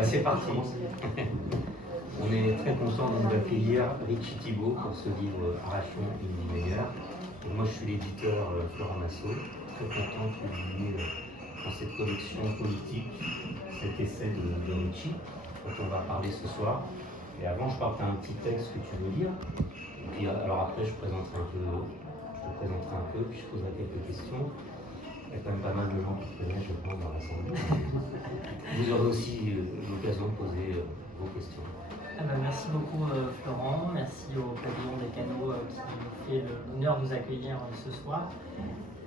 C'est parti. On est très content d'accueillir Richie Thibault pour ce livre Arrachons une vie meilleure. Et moi je suis l'éditeur Florent Massot, très content de publier dans cette collection politique cet essai de Richie dont on va parler ce soir. Et avant je crois que tu as un petit texte que tu veux lire. Et puis alors après je te présenterai un peu, puis je poserai quelques questions. Il y a quand même pas mal de gens qui te connaissent, je pense, dans l'Assemblée. Vous aurez aussi l'occasion de poser vos questions. Merci beaucoup Florent, merci au pavillon des canaux qui nous fait l'honneur de nous accueillir ce soir.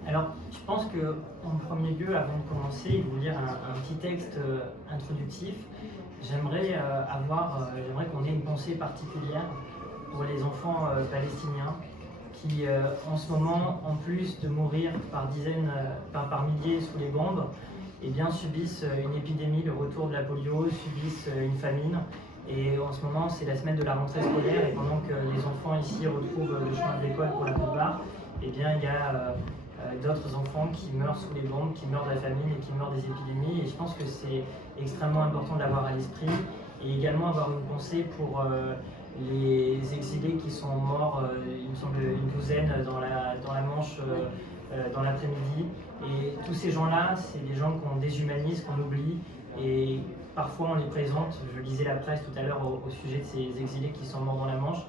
Alors je pense qu'en premier lieu, avant de commencer et de vous lire un petit texte introductif, j'aimerais qu'on ait une pensée particulière pour les enfants palestiniens qui en ce moment, en plus de mourir par dizaines, par milliers sous les bombes, subissent une épidémie, le retour de la polio, subissent une famine. Et en ce moment, c'est la semaine de la rentrée scolaire, et pendant que les enfants ici retrouvent le chemin de l'école pour la plupart, il y a d'autres enfants qui meurent sous les bombes, qui meurent de la famine et qui meurent des épidémies. Et je pense que c'est extrêmement important de l'avoir à l'esprit, et également avoir une pensée pour les exilés qui sont morts, il me semble une douzaine dans la Manche dans l'après-midi. Et tous ces gens-là, c'est des gens qu'on déshumanise, qu'on oublie, et parfois on les présente. Je lisais la presse tout à l'heure au sujet de ces exilés qui sont morts dans la Manche.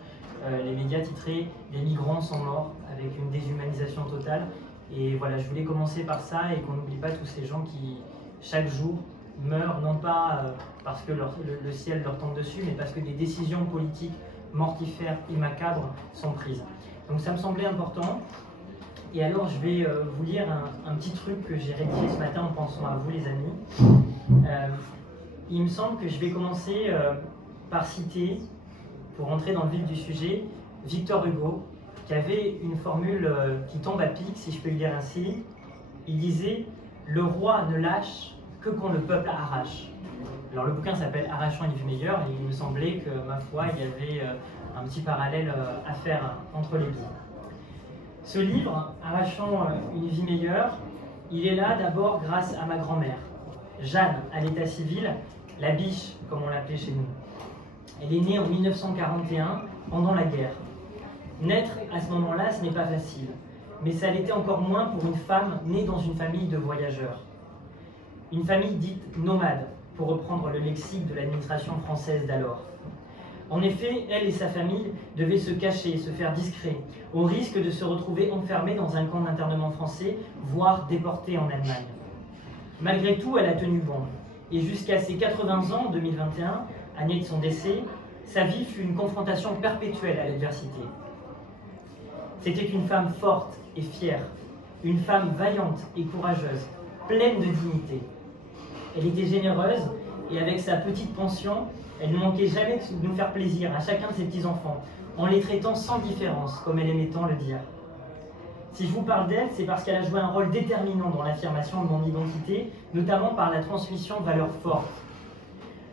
Les médias titraient « Les migrants sont morts » avec une déshumanisation totale. Et voilà, je voulais commencer par ça et qu'on n'oublie pas tous ces gens qui, chaque jour, meurent, non pas parce que le ciel leur tombe dessus, mais parce que des décisions politiques mortifères et macabres sont prises. Donc ça me semblait important. Et alors je vais vous lire un petit truc que j'ai rédigé ce matin en pensant à vous les amis. Il me semble que je vais commencer par citer, pour entrer dans le vif du sujet, Victor Hugo, qui avait une formule qui tombe à pic, si je peux le dire ainsi. Il disait « Le roi ne lâche que quand le peuple arrache ». Alors le bouquin s'appelle « Arrachons une vie meilleure » et il me semblait que, ma foi, il y avait un petit parallèle à faire entre les deux. Ce livre, Arrachons une vie meilleure, il est là d'abord grâce à ma grand-mère, Jeanne, à l'état civil, la biche, comme on l'appelait chez nous. Elle est née en 1941, pendant la guerre. Naître à ce moment-là, ce n'est pas facile, mais ça l'était encore moins pour une femme née dans une famille de voyageurs. Une famille dite nomade, pour reprendre le lexique de l'administration française d'alors. En effet, elle et sa famille devaient se cacher, se faire discret, au risque de se retrouver enfermée dans un camp d'internement français, voire déportée en Allemagne. Malgré tout, elle a tenu bon, et jusqu'à ses 80 ans, en 2021, année de son décès, sa vie fut une confrontation perpétuelle à l'adversité. C'était une femme forte et fière, une femme vaillante et courageuse, pleine de dignité. Elle était généreuse, et avec sa petite pension, elle ne manquait jamais de nous faire plaisir à chacun de ses petits-enfants, en les traitant sans différence, comme elle aimait tant le dire. Si je vous parle d'elle, c'est parce qu'elle a joué un rôle déterminant dans l'affirmation de mon identité, notamment par la transmission de valeurs fortes.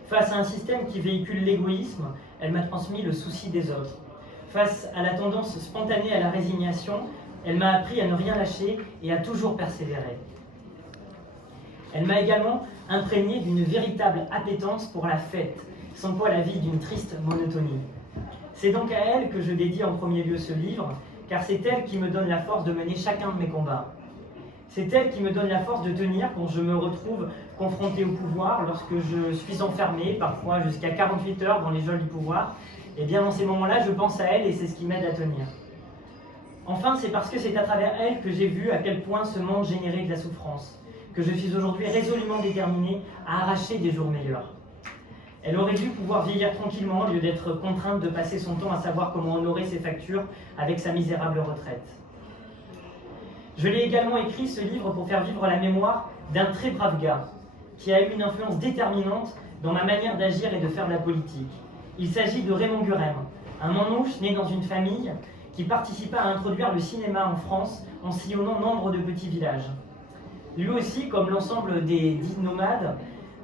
Face à un système qui véhicule l'égoïsme, elle m'a transmis le souci des autres. Face à la tendance spontanée à la résignation, elle m'a appris à ne rien lâcher et à toujours persévérer. Elle m'a également imprégné d'une véritable appétence pour la fête, sans quoi la vie d'une triste monotonie. C'est donc à elle que je dédie en premier lieu ce livre, car c'est elle qui me donne la force de mener chacun de mes combats. C'est elle qui me donne la force de tenir quand je me retrouve confronté au pouvoir, lorsque je suis enfermé, parfois jusqu'à 48 heures dans les geôles du pouvoir. Et bien dans ces moments-là, je pense à elle et c'est ce qui m'aide à tenir. Enfin, c'est parce que c'est à travers elle que j'ai vu à quel point ce monde générait de la souffrance, que je suis aujourd'hui résolument déterminé à arracher des jours meilleurs. Elle aurait dû pouvoir vieillir tranquillement au lieu d'être contrainte de passer son temps à savoir comment honorer ses factures avec sa misérable retraite. Je l'ai également écrit, ce livre, pour faire vivre la mémoire d'un très brave gars qui a eu une influence déterminante dans ma manière d'agir et de faire de la politique. Il s'agit de Raymond Gurem, un manouche né dans une famille qui participa à introduire le cinéma en France en sillonnant nombre de petits villages. Lui aussi, comme l'ensemble des dits nomades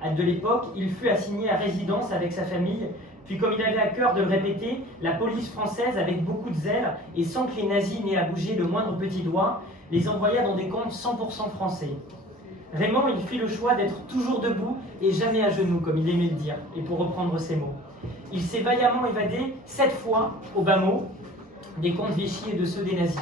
de l'époque, il fut assigné à résidence avec sa famille, puis comme il avait à cœur de le répéter, la police française, avec beaucoup de zèle et sans que les nazis n'aient à bouger le moindre petit doigt, les envoya dans des camps 100% français. Raymond, il fit le choix d'être toujours debout et jamais à genoux, comme il aimait le dire, et pour reprendre ses mots. Il s'est vaillamment évadé 7 fois, au bas mot, des camps de Vichy et de ceux des nazis.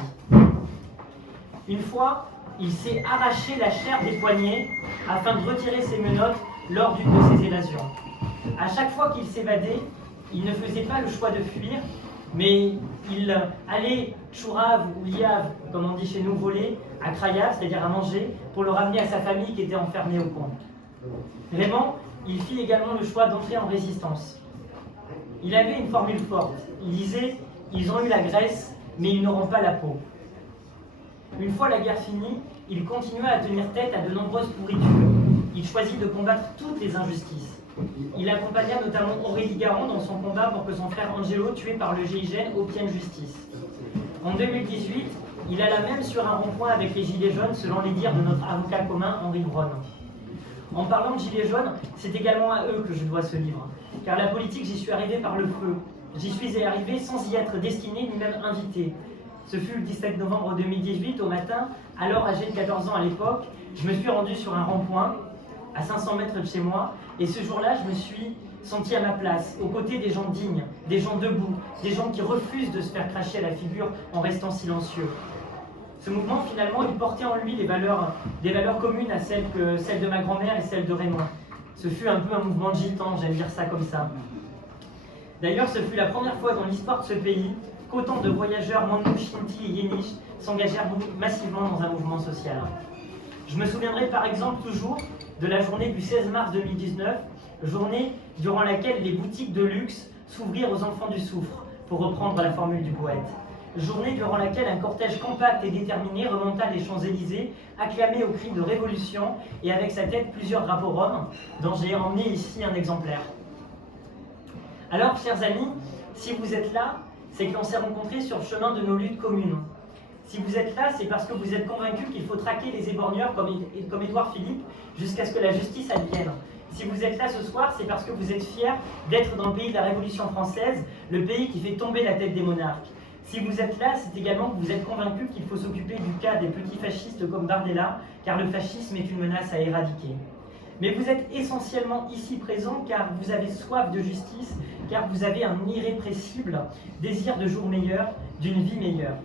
Une fois, il s'est arraché la chair des poignets afin de retirer ses menottes lors d'une de ses évasions. À chaque fois qu'il s'évadait, il ne faisait pas le choix de fuir, mais il allait chourave ou liave, comme on dit chez nous, voler, à Craillac, c'est-à-dire à manger, pour le ramener à sa famille qui était enfermée au camp. Raymond, il fit également le choix d'entrer en résistance. Il avait une formule forte. Il disait « Ils ont eu la graisse, mais ils n'auront pas la peau ». Une fois la guerre finie, il continua à tenir tête à de nombreuses pourritures. Il choisit de combattre toutes les injustices. Il accompagna notamment Aurélie Garand dans son combat pour que son frère Angelo, tué par le GIGN, obtienne justice. En 2018, il alla même sur un rond-point avec les Gilets jaunes, selon les dires de notre avocat commun Henri Braun. En parlant de Gilets jaunes, c'est également à eux que je dois ce livre. Car la politique, j'y suis arrivé par le feu. J'y suis arrivé sans y être destiné ni même invité. Ce fut le 17 novembre 2018, au matin, alors âgé de 14 ans à l'époque, je me suis rendu sur un rond-point, à 500 mètres de chez moi, et ce jour-là, je me suis senti à ma place, aux côtés des gens dignes, des gens debout, des gens qui refusent de se faire cracher à la figure en restant silencieux. Ce mouvement, finalement, il portait en lui des valeurs communes à celles de ma grand-mère et celles de Raymond. Ce fut un peu un mouvement de gitans, j'aime dire ça comme ça. D'ailleurs, ce fut la première fois dans l'histoire de ce pays qu'autant de voyageurs Mandou, Shinti et Yéniche s'engagèrent massivement dans un mouvement social. Je me souviendrai par exemple toujours de la journée du 16 mars 2019, journée durant laquelle les boutiques de luxe s'ouvrirent aux enfants du soufre, pour reprendre la formule du poète. Journée durant laquelle un cortège compact et déterminé remonta les Champs-Élysées, acclamé au cri de révolution et avec sa tête plusieurs drapeaux roms, dont j'ai emmené ici un exemplaire. Alors, chers amis, si vous êtes là, c'est que l'on s'est rencontrés sur le chemin de nos luttes communes. Si vous êtes là, c'est parce que vous êtes convaincus qu'il faut traquer les éborgneurs comme Édouard Philippe jusqu'à ce que la justice advienne. Si vous êtes là ce soir, c'est parce que vous êtes fiers d'être dans le pays de la Révolution française, le pays qui fait tomber la tête des monarques. Si vous êtes là, c'est également que vous êtes convaincus qu'il faut s'occuper du cas des petits fascistes comme Bardella, car le fascisme est une menace à éradiquer. Mais vous êtes essentiellement ici présents car vous avez soif de justice, car vous avez un irrépressible désir de jours meilleurs, d'une vie meilleure.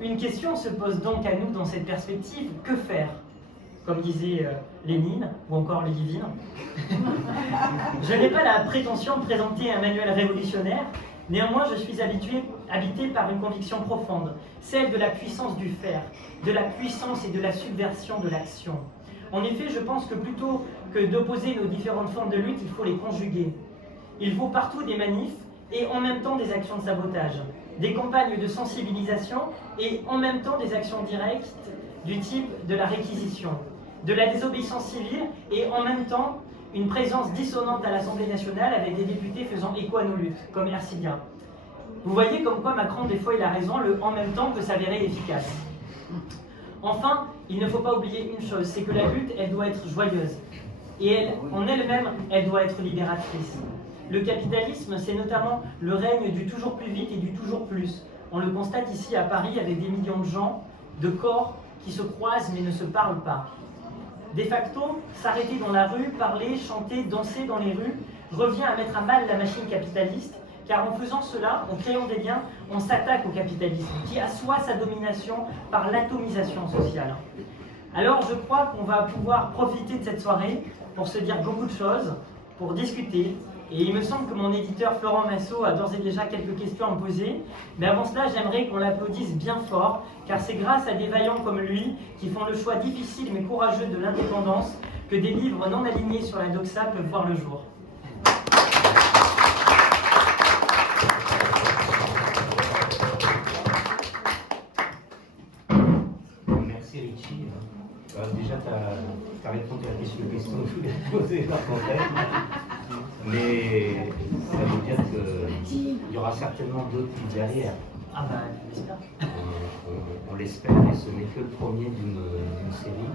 Une question se pose donc à nous dans cette perspective, que faire ? Comme disait Lénine, ou encore les divines. Je n'ai pas la prétention de présenter un manuel révolutionnaire, néanmoins je suis habité par une conviction profonde, celle de la puissance du faire, de la puissance et de la subversion de l'action. En effet, je pense que plutôt que d'opposer nos différentes formes de lutte, il faut les conjuguer. Il faut partout des manifs et en même temps des actions de sabotage, des campagnes de sensibilisation et en même temps des actions directes du type de la réquisition, de la désobéissance civile et en même temps une présence dissonante à l'Assemblée nationale avec des députés faisant écho à nos luttes, comme Ercilia. Vous voyez comme quoi Macron, des fois, il a raison, le « en même temps » peut s'avérer efficace. Enfin, il ne faut pas oublier une chose, c'est que la lutte, elle doit être joyeuse. Et en elle-même, elle doit être libératrice. Le capitalisme, c'est notamment le règne du toujours plus vite et du toujours plus. On le constate ici à Paris avec des millions de gens, de corps qui se croisent mais ne se parlent pas. De facto, s'arrêter dans la rue, parler, chanter, danser dans les rues, revient à mettre à mal la machine capitaliste, car en faisant cela, en créant des liens, on s'attaque au capitalisme, qui assoit sa domination par l'atomisation sociale. Alors je crois qu'on va pouvoir profiter de cette soirée pour se dire beaucoup de choses, pour discuter, et il me semble que mon éditeur Florent Massot a d'ores et déjà quelques questions à me poser, mais avant cela, j'aimerais qu'on l'applaudisse bien fort, car c'est grâce à des vaillants comme lui, qui font le choix difficile mais courageux de l'indépendance, que des livres non alignés sur la doxa peuvent voir le jour. Merci Richie. Déjà, tu as répondu à la question que je voulais te poser par contre. Mais ça veut dire qu'il y aura certainement d'autres derrière. Ah bah, j'espère. On l'espère, et ce n'est que le premier d'une série.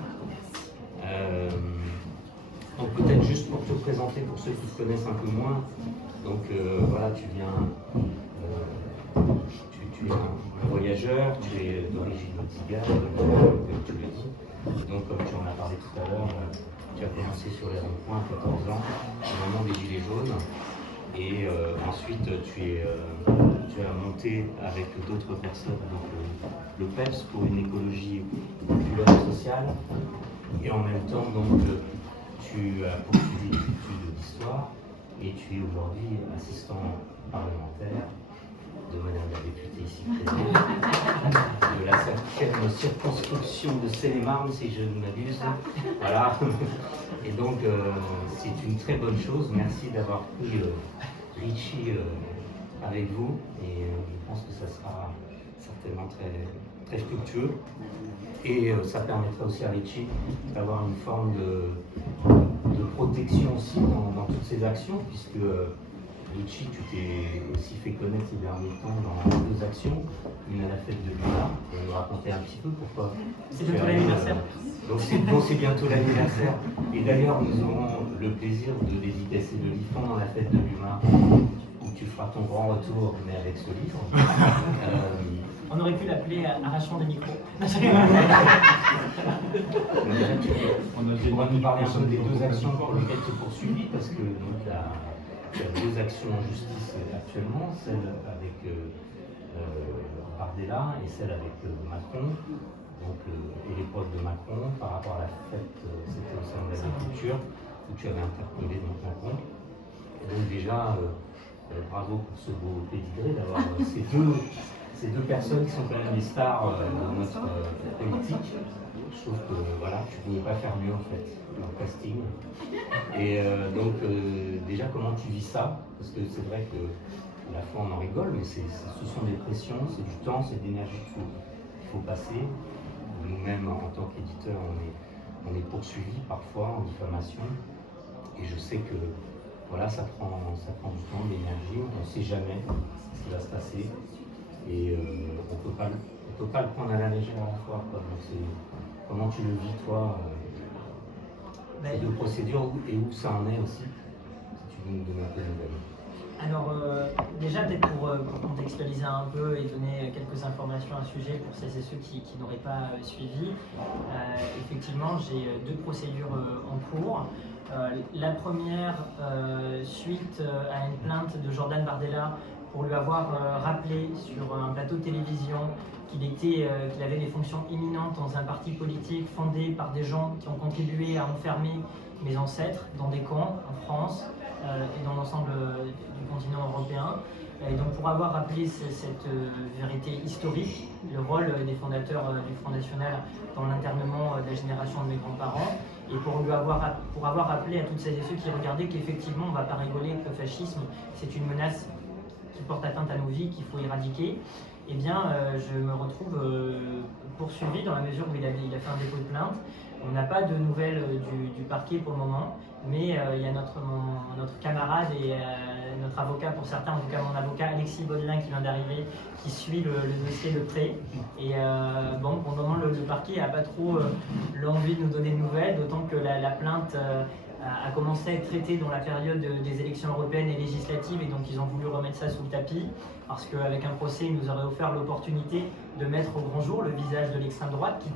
Donc peut-être juste pour te présenter, pour ceux qui te connaissent un peu moins. Donc voilà, tu es un voyageur, tu es d'origine motigale, comme tu l'as dit. Donc, comme tu en as parlé tout à l'heure, tu as commencé sur les ronds-points à 14 ans, au moment des Gilets jaunes. Et ensuite, tu as monté avec d'autres personnes donc, le PEPS pour une écologie populaire et sociale. Et en même temps, donc, tu as poursuivi des études d'histoire et tu es aujourd'hui assistant parlementaire de Madame la députée ici présente, de la 5e circonscription de Seine-et-Marne, si je ne m'abuse. Voilà. Et donc, c'est une très bonne chose. Merci d'avoir pris Richie avec vous. Et je pense que ça sera certainement très, très fructueux. Et ça permettra aussi à Richie d'avoir une forme de protection aussi dans toutes ses actions, puisque Richie, tu t'es aussi fait connaître ces derniers temps dans 2 actions, une à la fête de Luna. Tu vas nous raconter un petit peu pourquoi. C'est bientôt l'anniversaire. Donc c'est bientôt l'anniversaire. Et d'ailleurs, nous aurons le plaisir de dédicacer le livre pendant la fête de Luna, où tu feras ton grand retour, mais avec ce livre. On aurait pu l'appeler Arrachant des micros. Tu pourras nous parler un peu des 2 actions pour lesquelles tu es poursuivi, parce que donc, tu as 2 actions en justice actuellement, celle avec Bardella et celle avec Macron, donc, et les proches de Macron par rapport à la fête, c'était au salon de l'agriculture, où tu avais interpellé donc Macron. Et donc déjà, bravo pour ce beau pédigré d'avoir ces deux personnes qui sont quand même des stars dans notre politique. Je trouve que voilà, tu ne pouvais pas faire mieux en fait dans le casting. Et donc déjà comment tu vis ça? Parce que c'est vrai que à la fois on en rigole, mais ce sont des pressions, c'est du temps, c'est de l'énergie qu'il faut passer. Nous-mêmes en tant qu'éditeurs, on est poursuivis parfois en diffamation. Et je sais que voilà, ça prend du temps, de l'énergie, on ne sait jamais ce qui va se passer. Et on peut pas le prendre à la légère à la fois. Quoi. Donc comment tu le vis toi, ces 2 procédures, et où ça en est aussi, si tu veux nous donner un peu de nouvelles. Alors déjà peut-être pour contextualiser un peu et donner quelques informations à ce sujet pour celles et ceux qui n'auraient pas suivi, effectivement j'ai 2 procédures en cours. La première suite à une plainte de Jordan Bardella pour lui avoir rappelé sur un plateau de télévision qu'il avait des fonctions éminentes dans un parti politique fondé par des gens qui ont contribué à enfermer mes ancêtres dans des camps en France et dans l'ensemble du continent européen. Et donc pour avoir rappelé cette vérité historique, le rôle des fondateurs du Front National dans l'internement de la génération de mes grands-parents, et pour avoir rappelé à toutes celles et ceux qui regardaient qu'effectivement on ne va pas rigoler, que le fascisme c'est une menace qui porte atteinte à nos vies, qu'il faut éradiquer, eh bien je me retrouve poursuivi dans la mesure où il a fait un dépôt de plainte. On n'a pas de nouvelles du parquet pour le moment, mais il y a notre camarade et notre avocat, pour certains, en tout cas mon avocat Alexis Baudelin qui vient d'arriver, qui suit le dossier de près. Et bon, pour le moment, le parquet n'a pas trop l'envie de nous donner de nouvelles, d'autant que la plainte a commencé à être traitée dans la période des élections européennes et législatives, et donc ils ont voulu remettre ça sous le tapis, parce qu'avec un procès, ils nous auraient offert l'opportunité de mettre au grand jour le visage de l'extrême droite qui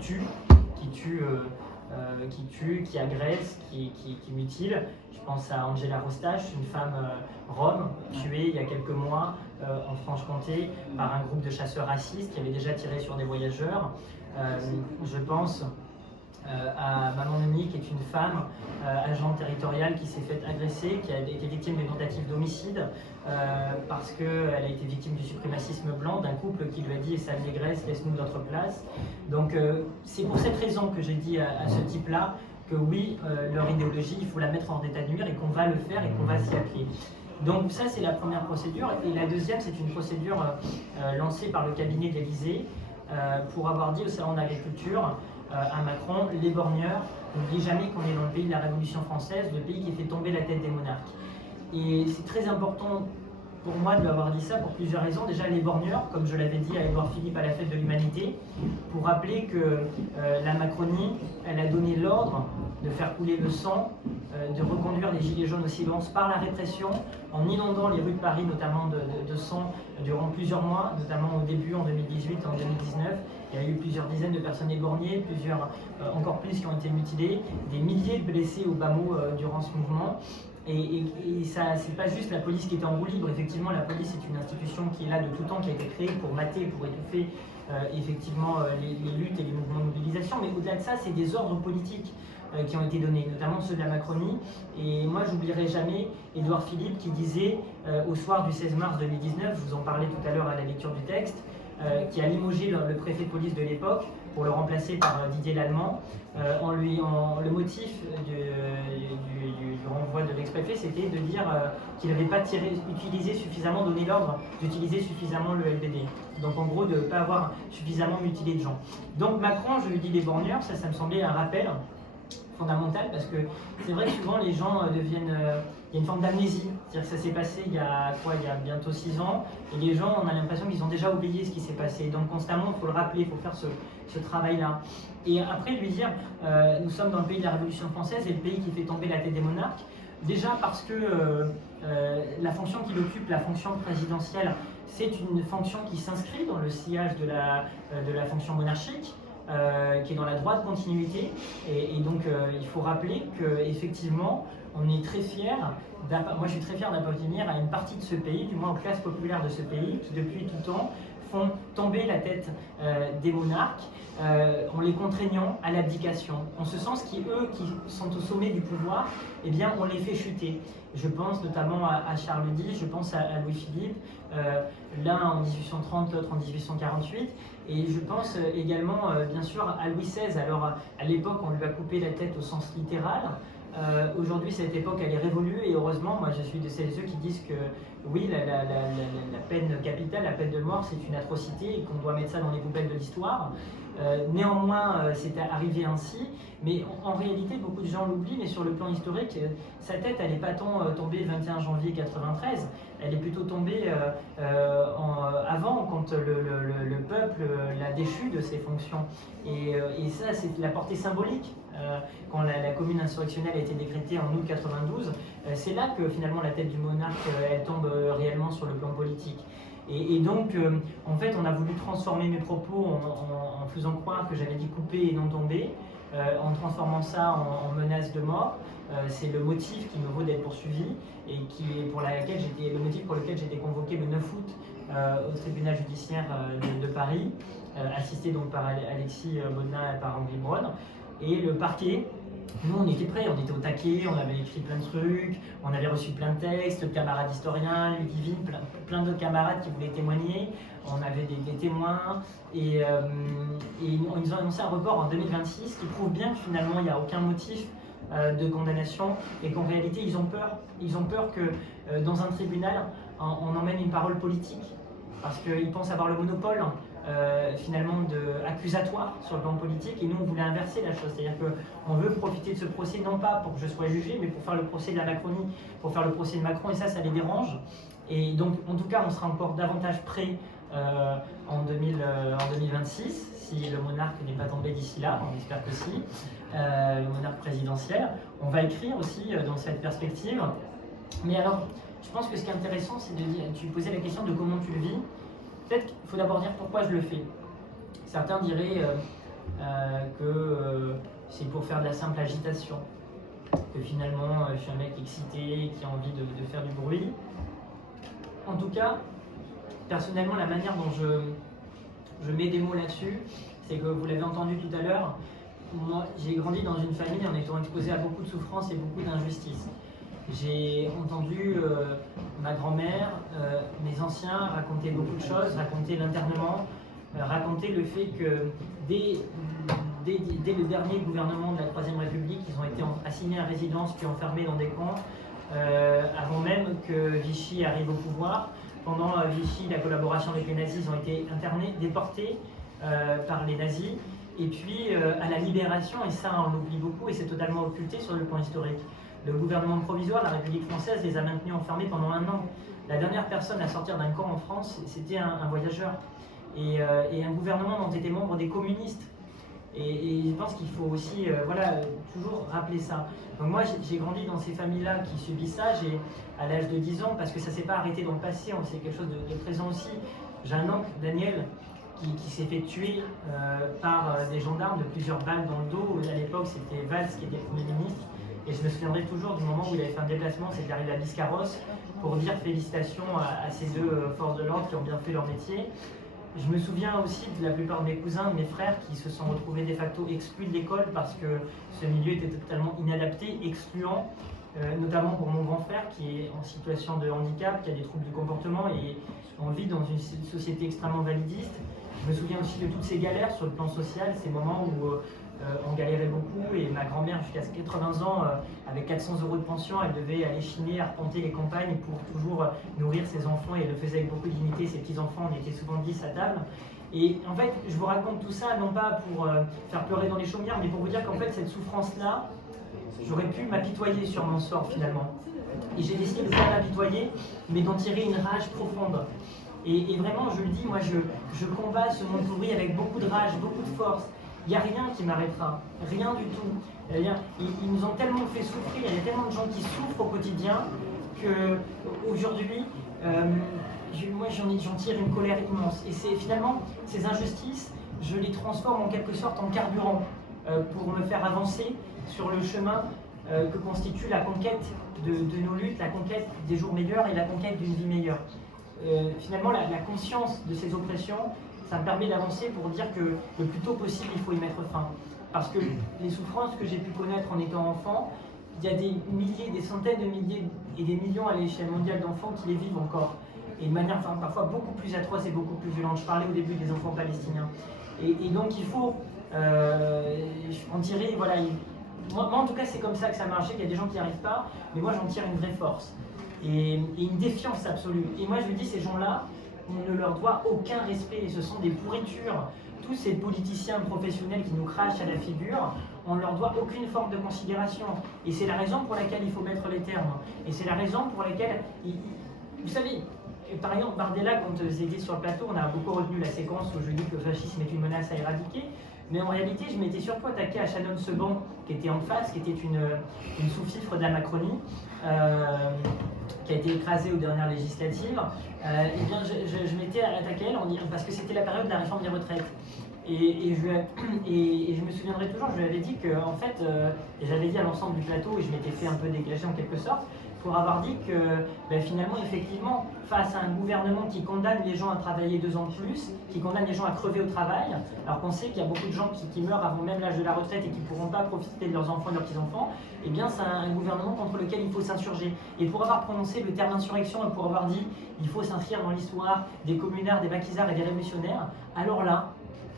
agresse, qui mutile. Je pense à Angela Rostache, une femme rome, tuée il y a quelques mois en Franche-Comté par un groupe de chasseurs racistes qui avait déjà tiré sur des voyageurs. Je pense à Maman Mimi, qui est une femme agent territoriale qui s'est fait agresser, qui a été victime d'une tentative d'homicide parce qu'elle a été victime du suprémacisme blanc, d'un couple qui lui a dit « sale négresse, laisse-nous notre place ». Donc c'est pour cette raison que j'ai dit à ce type-là que oui, leur idéologie, il faut la mettre en état de nuire et qu'on va le faire et qu'on va s'y appeler. Donc ça, c'est la première procédure. Et la deuxième, c'est une procédure lancée par le cabinet d'Élysée pour avoir dit au Salon d'agriculture à Macron, les borgneurs, n'oubliez jamais qu'on est dans le pays de la Révolution française, le pays qui fait tomber la tête des monarques. Et c'est très important pour moi de lui avoir dit ça pour plusieurs raisons. Déjà, les borgneurs, comme je l'avais dit à Édouard Philippe à la fête de l'Humanité, pour rappeler que la Macronie, elle a donné l'ordre de faire couler le sang, de reconduire les Gilets jaunes au silence par la répression, en inondant les rues de Paris, notamment de sang, durant plusieurs mois, notamment au début, en 2018, en 2019. Il y a eu plusieurs dizaines de personnes éborgnées, encore plus qui ont été mutilées, des milliers de blessés au bas mot durant ce mouvement. Et ça, c'est pas juste la police qui était en roue libre. Effectivement, la police est une institution qui est là de tout temps, qui a été créée pour mater, pour étouffer effectivement les luttes et les mouvements de mobilisation. Mais au-delà de ça, c'est des ordres politiques qui ont été donnés, notamment ceux de la Macronie. Et moi, j'oublierai jamais Édouard Philippe qui disait au soir du 16 mars 2019, je vous en parlais tout à l'heure à la lecture du texte, qui a limogé le préfet de police de l'époque pour le remplacer par Didier Lallemand. Le motif du renvoi de l'ex-préfet, c'était de dire qu'il n'avait pas donné l'ordre d'utiliser suffisamment le LBD. Donc en gros, de ne pas avoir suffisamment mutilé de gens. Donc Macron, je lui dis les borgneurs, ça me semblait un rappel fondamental, parce que c'est vrai que souvent les gens deviennent... il y a une forme d'amnésie, c'est-à-dire que ça s'est passé il y a bientôt 6 ans, et les gens, on a l'impression qu'ils ont déjà oublié ce qui s'est passé. Donc constamment, il faut le rappeler, il faut faire ce travail-là. Et après, lui dire, nous sommes dans le pays de la Révolution française, et le pays qui fait tomber la tête des monarques, déjà parce que la fonction qu'il occupe, la fonction présidentielle, c'est une fonction qui s'inscrit dans le sillage de la fonction monarchique, qui est dans la droite continuité, et donc il faut rappeler qu'effectivement on est très fiers, moi je suis très fier d'appartenir à une partie de ce pays, du moins aux classes populaires de ce pays, qui depuis tout temps font tomber la tête des monarques en les contraignant à l'abdication. En ce sens qu'eux qui sont au sommet du pouvoir, eh bien on les fait chuter. Je pense notamment à Charles X, je pense à Louis-Philippe, l'un en 1830, l'autre en 1848, et je pense également bien sûr à Louis XVI. Alors à l'époque on lui a coupé la tête au sens littéral. Aujourd'hui, cette époque, elle est révolue, et heureusement, moi je suis de celles et ceux qui disent que oui, la peine capitale, la peine de mort, c'est une atrocité et qu'on doit mettre ça dans les poubelles de l'histoire. Néanmoins, c'est arrivé ainsi, mais en réalité, beaucoup de gens l'oublient, mais sur le plan historique, sa tête, elle n'est pas tant tombée le 21 janvier 93, elle est plutôt tombée avant, quand le peuple l'a déchu de ses fonctions. Et ça, c'est la portée symbolique. Quand la commune insurrectionnelle a été décrétée en août 92, c'est là que finalement la tête du monarque, elle tombe réellement sur le plan politique. Et donc, en fait, on a voulu transformer mes propos en faisant croire que j'avais dit couper et non tomber, en transformant ça en menace de mort. C'est le motif qui me vaut d'être poursuivi, et le motif pour lequel j'ai été convoqué le 9 août au tribunal judiciaire de Paris, assisté donc par Alexis Bodin et par Henri Braun. Et le parquet, nous on était prêts, on était au taquet, on avait écrit plein de trucs, on avait reçu plein de textes, le camarade historien, Ludivine, plein d'autres camarades qui voulaient témoigner, on avait des témoins, et ils nous ont annoncé un report en 2026 qui prouve bien que finalement il n'y a aucun motif de condamnation, et qu'en réalité ils ont peur que dans un tribunal on emmène une parole politique, parce qu'ils pensent avoir le monopole finalement accusatoire sur le plan politique, et nous on voulait inverser la chose, c'est-à-dire qu'on veut profiter de ce procès non pas pour que je sois jugé, mais pour faire le procès de la Macronie, pour faire le procès de Macron, et ça les dérange. Et donc en tout cas on sera encore davantage prêt en 2026, si le monarque n'est pas tombé d'ici là, on espère que si, le monarque présidentiel. On va écrire aussi dans cette perspective. Mais alors, je pense que ce qui est intéressant, c'est de dire, tu posais la question de comment tu le vis. Peut-être qu'il faut d'abord dire pourquoi je le fais. Certains diraient que c'est pour faire de la simple agitation, que finalement je suis un mec excité, qui a envie de faire du bruit. En tout cas, personnellement, la manière dont je mets des mots là-dessus, c'est que vous l'avez entendu tout à l'heure, moi j'ai grandi dans une famille en étant exposé à beaucoup de souffrances et beaucoup d'injustices. J'ai entendu ma grand-mère, mes anciens raconter beaucoup de choses, raconter l'internement, raconter le fait que dès le dernier gouvernement de la Troisième République, ils ont été assignés à résidence puis enfermés dans des camps, avant même que Vichy arrive au pouvoir. Pendant Vichy, la collaboration avec les nazis, ils ont été internés, déportés par les nazis. Et puis à la libération, et ça on oublie beaucoup, et c'est totalement occulté sur le plan historique, Le gouvernement provisoire de la République française les a maintenus enfermés pendant 1 an. La dernière personne à sortir d'un camp en France, c'était un voyageur. Et un gouvernement dont étaient membres des communistes. Et je pense qu'il faut aussi toujours rappeler ça. Donc moi, j'ai grandi dans ces familles-là qui subissent ça. J'ai, à l'âge de 10 ans, parce que ça ne s'est pas arrêté dans le passé, c'est quelque chose de présent aussi. J'ai un oncle, Daniel, qui s'est fait tuer par des gendarmes de plusieurs balles dans le dos. À l'époque, c'était Valls qui était Premier ministre. Et je me souviendrai toujours du moment où il avait fait un déplacement, c'était arrivé à Biscarrosse, pour dire félicitations à ces 2 forces de l'ordre qui ont bien fait leur métier. Je me souviens aussi de la plupart de mes cousins, de mes frères qui se sont retrouvés de facto exclus de l'école parce que ce milieu était totalement inadapté, excluant, notamment pour mon grand frère qui est en situation de handicap, qui a des troubles du comportement et on vit dans une société extrêmement validiste. Je me souviens aussi de toutes ces galères sur le plan social, ces moments où on galérait beaucoup et ma grand-mère jusqu'à 80 ans, avec 400 € de pension, elle devait aller chiner, arpenter les campagnes pour toujours nourrir ses enfants et elle le faisait avec beaucoup de dignité, ses petits-enfants, on était souvent 10 à table. Et en fait, je vous raconte tout ça, non pas pour faire pleurer dans les chaumières, mais pour vous dire qu'en fait, cette souffrance-là, j'aurais pu m'apitoyer sur mon sort finalement. Et j'ai décidé de ne pas m'apitoyer, mais d'en tirer une rage profonde. Et vraiment, je le dis, moi, je combats ce monde pourri avec beaucoup de rage, beaucoup de force. Il n'y a rien qui m'arrêtera, rien du tout. Ils nous ont tellement fait souffrir, il y a tellement de gens qui souffrent au quotidien qu'aujourd'hui, moi j'en tire une colère immense. Et c'est finalement, ces injustices, je les transforme en quelque sorte en carburant pour me faire avancer sur le chemin que constitue la conquête de nos luttes, la conquête des jours meilleurs et la conquête d'une vie meilleure. Finalement, la conscience de ces oppressions, ça me permet d'avancer pour dire que le plus tôt possible, il faut y mettre fin. Parce que les souffrances que j'ai pu connaître en étant enfant, il y a des milliers, des centaines de milliers et des millions à l'échelle mondiale d'enfants qui les vivent encore. Et de manière parfois beaucoup plus atroce et beaucoup plus violente. Je parlais au début des enfants palestiniens. Et donc il faut en tirer, voilà. Moi en tout cas c'est comme ça que ça marche, il y a des gens qui n'y arrivent pas, mais moi j'en tire une vraie force. Et une défiance absolue. Et moi je me dis, ces gens-là, on ne leur doit aucun respect, ce sont des pourritures. Tous ces politiciens professionnels qui nous crachent à la figure, on ne leur doit aucune forme de considération. Et c'est la raison pour laquelle il faut mettre les termes. Et c'est la raison pour laquelle, vous savez, par exemple, Bardella, quand j'étais sur le plateau, on a beaucoup retenu la séquence où je dis que le fascisme est une menace à éradiquer. Mais en réalité, je m'étais surtout attaqué à Shannon Seban, qui était en face, qui était une sous-fifre de la Macronie, qui a été écrasée aux dernières législatives. Eh bien, je m'étais attaqué à elle parce que c'était la période de la réforme des retraites. Et je me souviendrai toujours, je lui avais dit que, en fait, et j'avais dit à l'ensemble du plateau, et je m'étais fait un peu dégager en quelque sorte, pour avoir dit que finalement, effectivement, face à un gouvernement qui condamne les gens à travailler 2 ans de plus, qui condamne les gens à crever au travail, alors qu'on sait qu'il y a beaucoup de gens qui meurent avant même l'âge de la retraite et qui ne pourront pas profiter de leurs enfants et de leurs petits-enfants, eh bien c'est un gouvernement contre lequel il faut s'insurger. Et pour avoir prononcé le terme insurrection et pour avoir dit il faut s'inscrire dans l'histoire des communards, des maquisards et des révolutionnaires, alors là,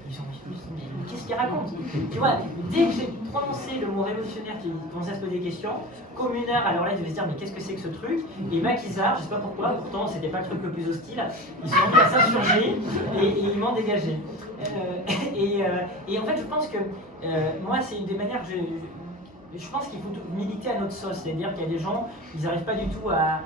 ils ont dit, mais qu'est-ce qu'ils racontent? Tu vois, dès que j'ai prononcé le mot révolutionnaire qui commençait à se poser des questions, communard, alors là ils devaient se dire mais qu'est-ce que c'est que ce truc? Et maquisard, je sais pas pourquoi, pourtant c'était pas le truc le plus hostile, ils se sont mis à s'insurger et ils m'ont dégagé. Et en fait je pense que moi c'est une des manières que je pense qu'il faut militer à notre sauce, c'est-à-dire qu'il y a des gens, ils n'arrivent pas du tout à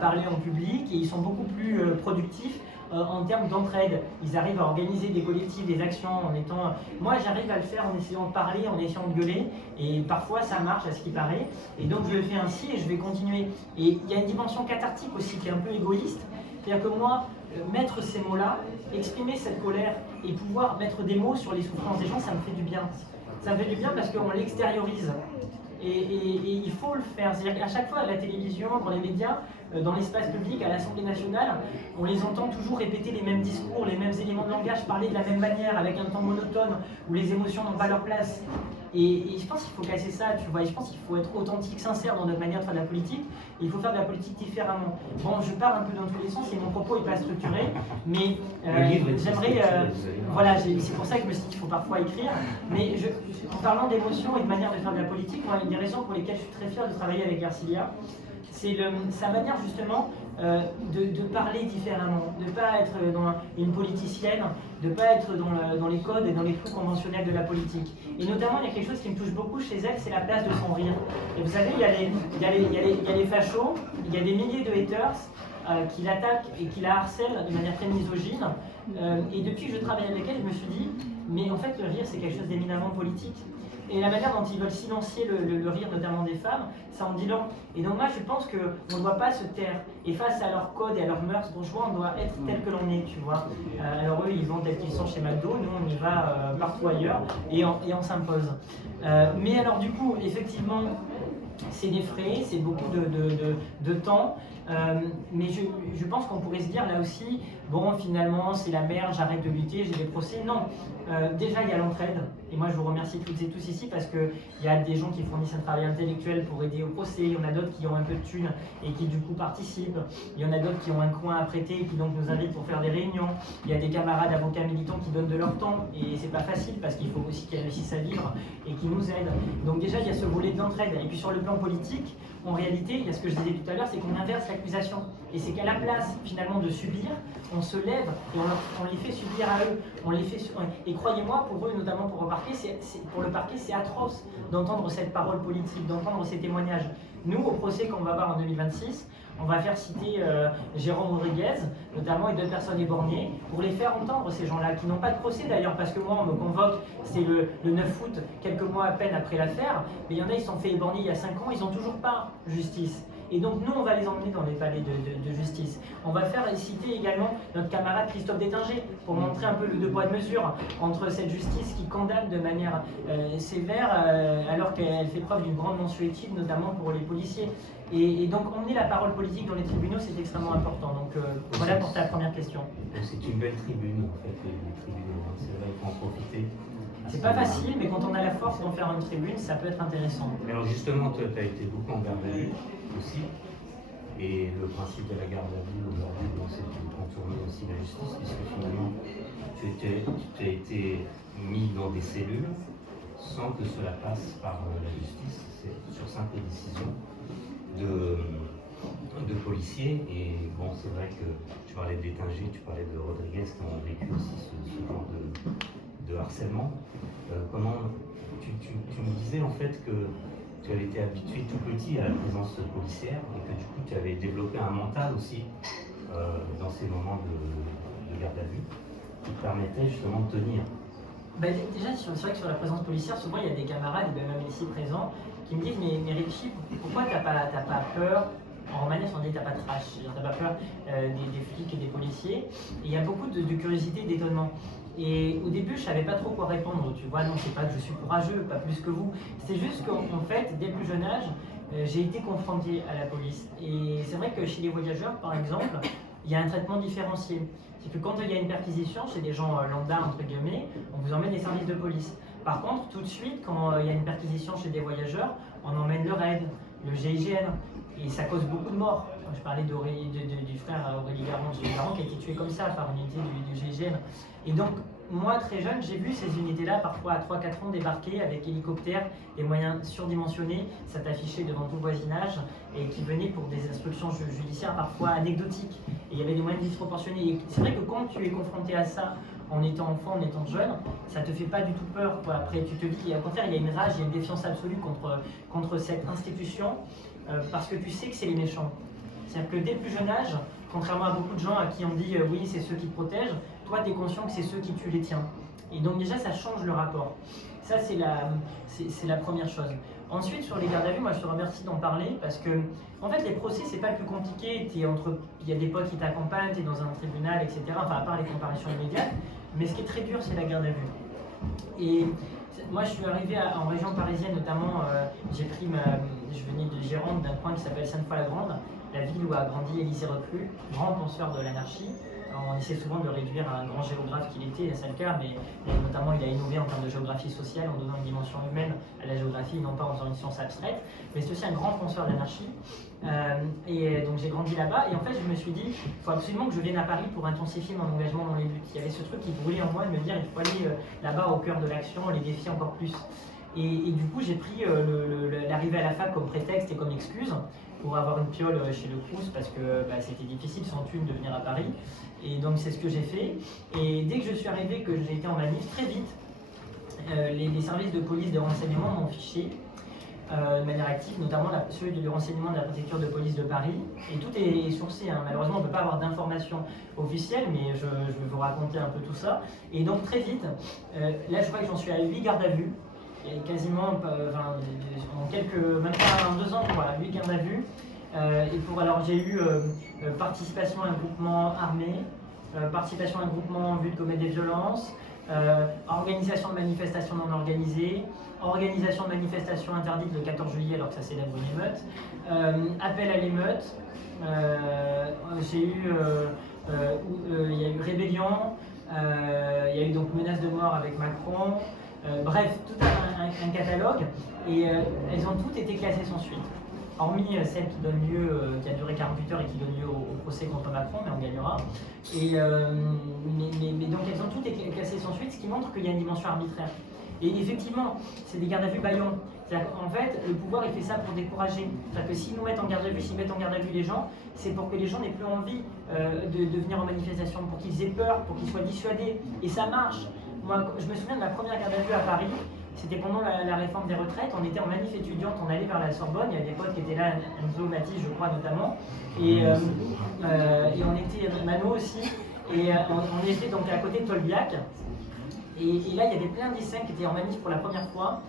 parler en public et ils sont beaucoup plus productifs en termes d'entraide. Ils arrivent à organiser des collectifs, des actions en étant... Moi j'arrive à le faire en essayant de parler, en essayant de gueuler et parfois ça marche à ce qui paraît et donc je le fais ainsi et je vais continuer. Et il y a une dimension cathartique aussi qui est un peu égoïste, c'est-à-dire que moi, mettre ces mots-là, exprimer cette colère et pouvoir mettre des mots sur les souffrances des gens, ça me fait du bien. Ça me fait du bien parce qu'on l'extériorise. Et il faut le faire. C'est-à-dire qu'à chaque fois à la télévision, dans les médias, dans l'espace public, à l'Assemblée nationale, on les entend toujours répéter les mêmes discours, les mêmes éléments de langage, parler de la même manière, avec un ton monotone, où les émotions n'ont pas leur place. Et je pense qu'il faut casser ça, tu vois. Et je pense qu'il faut être authentique, sincère dans notre manière de faire de la politique. Et il faut faire de la politique différemment. Bon, je pars un peu dans tous les sens et mon propos n'est pas structuré, mais j'aimerais... voilà, c'est pour ça que je me suis dit qu'il faut parfois écrire. Mais en parlant d'émotion et de manière de faire de la politique, moi, une des raisons pour lesquelles je suis très fier de travailler avec Garcilia, c'est sa manière justement de parler différemment, de ne pas être dans une politicienne, de ne pas être dans les codes et dans les clous conventionnels de la politique. Et notamment, il y a quelque chose qui me touche beaucoup chez elle, c'est la place de son rire. Et vous savez, il y a les fachos, il y a des milliers de haters qui l'attaquent et qui la harcèlent de manière très misogyne. Et depuis que je travaille avec elle, je me suis dit, mais en fait, le rire, c'est quelque chose d'éminemment politique. Et la manière dont ils veulent silencier le rire, notamment des femmes, ça en dit long. Et donc moi, je pense qu'on ne doit pas se taire. Et face à leurs codes et à leurs mœurs bourgeois, on doit être tel que l'on est, tu vois. Alors eux, ils vont tels qu'ils sont chez McDo, nous, on y va partout ailleurs, et on s'impose. Mais alors du coup, effectivement, c'est des frais, c'est beaucoup de temps. Mais je pense qu'on pourrait se dire là aussi, bon, finalement, c'est la merde, j'arrête de lutter, j'ai des procès. Non, déjà, il y a l'entraide. Et moi, je vous remercie toutes et tous ici parce qu'il y a des gens qui fournissent un travail intellectuel pour aider au procès. Il y en a d'autres qui ont un peu de thunes et qui, du coup, participent. Il y en a d'autres qui ont un coin à prêter et qui, donc, nous invitent pour faire des réunions. Il y a des camarades avocats militants qui donnent de leur temps. Et c'est pas facile parce qu'il faut aussi qu'ils réussissent à vivre et qui nous aident. Donc, déjà, il y a ce volet de l'entraide. Et puis, sur le plan politique, en réalité, il y a ce que je disais tout à l'heure, c'est qu'on inverse l'accusation. Et c'est qu'à la place, finalement, de subir, on se lève et on les fait subir à eux. Et croyez-moi, pour eux, notamment pour le parquet, c'est atroce d'entendre cette parole politique, d'entendre ces témoignages. Nous, au procès qu'on va avoir en 2026, on va faire citer Jérôme Rodriguez, notamment, et d'autres personnes éborgnées, pour les faire entendre, ces gens-là, qui n'ont pas de procès d'ailleurs, parce que moi, on me convoque, c'est le 9 août, quelques mois à peine après l'affaire, mais il y en a, ils se sont fait éborgner il y a 5 ans, ils n'ont toujours pas justice. Et donc nous, on va les emmener dans les palais de justice. On va faire citer également notre camarade Christophe Détinger pour montrer un peu le deux poids de mesure entre cette justice qui condamne de manière sévère alors qu'elle fait preuve d'une grande mensuétude, notamment pour les policiers. Et donc emmener la parole politique dans les tribunaux, c'est extrêmement important. Donc voilà pour ta première question. C'est une belle tribune, en fait, les tribunaux. C'est vrai, il faut en profiter. C'est pas facile, mais quand on a la force d'en faire une tribune, ça peut être intéressant. Mais alors justement, toi, tu as été beaucoup en garde à vue aussi. Et le principe de la garde à vue aujourd'hui, c'est de contourner aussi la justice, puisque finalement, tu as été mis dans des cellules sans que cela passe par la justice. C'est sur simple décision de policiers. Et bon, c'est vrai que tu parlais de Détinger, tu parlais de Rodriguez qui ont vécu aussi ce genre de harcèlement. Comment tu me disais en fait que tu avais été habitué tout petit à la présence policière et que du coup tu avais développé un mental aussi dans ces moments de garde à vue qui te permettait justement de tenir. Ben, déjà, c'est vrai que sur la présence policière, souvent il y a des camarades, même ici présents, qui me disent mais Richie, pourquoi t'as pas peur? En Roumanie, on dit t'as pas de trash, t'as pas peur des flics et des policiers. Et il y a beaucoup de curiosité et d'étonnement. Et au début, je savais pas trop quoi répondre. Tu vois, non, c'est pas que je suis courageux, pas plus que vous. C'est juste qu'en fait, dès le plus jeune âge, j'ai été confronté à la police. Et c'est vrai que chez les voyageurs, par exemple, il y a un traitement différencié. C'est que quand il y a une perquisition chez des gens lambda, entre guillemets, on vous emmène les services de police. Par contre, tout de suite, quand il y a une perquisition chez des voyageurs, on emmène le RAID, le GIGN. Et ça cause beaucoup de morts. Je parlais du frère Aurélie Garand qui a été tué comme ça par une unité du GIGN. Et donc, moi, très jeune, j'ai vu ces unités-là, parfois à 3-4 ans, débarquer avec hélicoptères, des moyens surdimensionnés, ça t'affichait devant tout le voisinage, et qui venaient pour des instructions judiciaires parfois anecdotiques. Et il y avait des moyens disproportionnés. Et c'est vrai que quand tu es confronté à ça, en étant enfant, en étant jeune, ça te fait pas du tout peur, quoi. Après, tu te dis, au contraire, il y a une rage, il y a une défiance absolue contre cette institution, parce que tu sais que c'est les méchants. C'est-à-dire que dès le plus jeune âge, contrairement à beaucoup de gens à qui on dit oui, c'est ceux qui te protègent, toi, tu es conscient que c'est ceux qui tuent les tiens. Et donc déjà, ça change le rapport. Ça, c'est la première chose. Ensuite, sur les gardes à vue, moi, je te remercie d'en parler parce que, en fait, les procès, c'est pas le plus compliqué. Il y a des potes qui t'accompagnent, tu es dans un tribunal, etc. Enfin, à part les comparutions immédiates. Mais ce qui est très dur, c'est la garde à vue. Et moi, je suis arrivé en région parisienne, notamment, je venais de Gironde, d'un coin qui s'appelle Sainte-Foy-la-Grande, la ville où a grandi Élisée Reclus, grand penseur de l'anarchie. On essaie souvent de réduire à un grand géographe qu'il était, et c'est le cas, mais notamment il a innové en termes de géographie sociale en donnant une dimension humaine à la géographie, non pas en faisant une science abstraite, mais c'est aussi un grand penseur d'anarchie. Et donc j'ai grandi là-bas, et en fait je me suis dit, il faut absolument que je vienne à Paris pour intensifier mon engagement dans les luttes. Il y avait ce truc qui brûlait en moi de me dire, il faut aller là-bas au cœur de l'action, les défier encore plus. Et du coup, j'ai pris l'arrivée à la fac comme prétexte et comme excuse pour avoir une piole chez le Crous parce que c'était difficile sans thune de venir à Paris. Et donc c'est ce que j'ai fait. Et dès que je suis arrivé, que j'ai été en manif, très vite, les services de police de renseignement m'ont fiché de manière active, notamment celui du renseignement de la préfecture de police de Paris. Et tout est sourcé, hein. Malheureusement on ne peut pas avoir d'informations officielles, mais je vais vous raconter un peu tout ça. Et donc très vite, là je crois que j'en suis à 8 gardes à vue, et quasiment, en même pas 2 ans, voilà, 8 gardes à vue. Alors j'ai eu participation à un groupement armé, participation à un groupement en vue de commettre des violences, organisation de manifestations non organisées, organisation de manifestations interdites le 14 juillet alors que ça célèbre une émeute, appel à l'émeute, il y a eu rébellion, il y a eu donc menace de mort avec Macron, bref, tout un catalogue, et elles ont toutes été classées sans suite. Hormis celle qui donne lieu, qui a duré 48 heures et qui donne lieu au procès contre Macron, mais on gagnera. Mais donc elles ont toutes été classées sans suite, ce qui montre qu'il y a une dimension arbitraire. Et effectivement, c'est des gardes à vue bâillons. En fait, le pouvoir il fait ça pour décourager. C'est-à-dire que s'ils nous mettent en garde à vue, s'ils mettent en garde à vue les gens, c'est pour que les gens n'aient plus envie de venir en manifestation, pour qu'ils aient peur, pour qu'ils soient dissuadés. Et ça marche. Moi, je me souviens de ma première garde à vue à Paris. C'était pendant la réforme des retraites, on était en manif étudiante, on allait vers la Sorbonne, il y a des potes qui étaient là, Enzo, Mathis, je crois notamment, et on était, Mano aussi, et on était donc à côté de Tolbiac, et là il y avait plein de lycéens qui étaient en manif pour la première fois,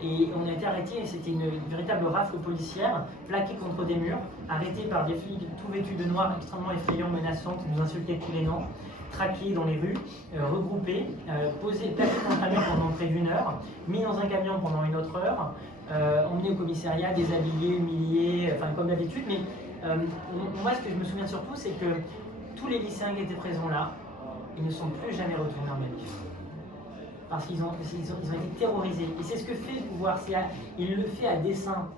et on a été arrêtés, c'était une véritable rafle policière, plaquée contre des murs, arrêtés par des flics tout vêtus de noir, extrêmement effrayants, menaçants, qui nous insultaient tous les noms, traqués dans les rues, regroupés, placés contre un mur pendant près d'1 heure, mis dans un camion pendant 1 autre heure, emmenés au commissariat, déshabillés, humiliés, enfin comme d'habitude. Mais moi, ce que je me souviens surtout, c'est que tous les lycéens qui étaient présents là, ils ne sont plus jamais retournés en manif. Parce qu'ils ont été terrorisés. Et c'est ce que fait le pouvoir, il le fait à dessein.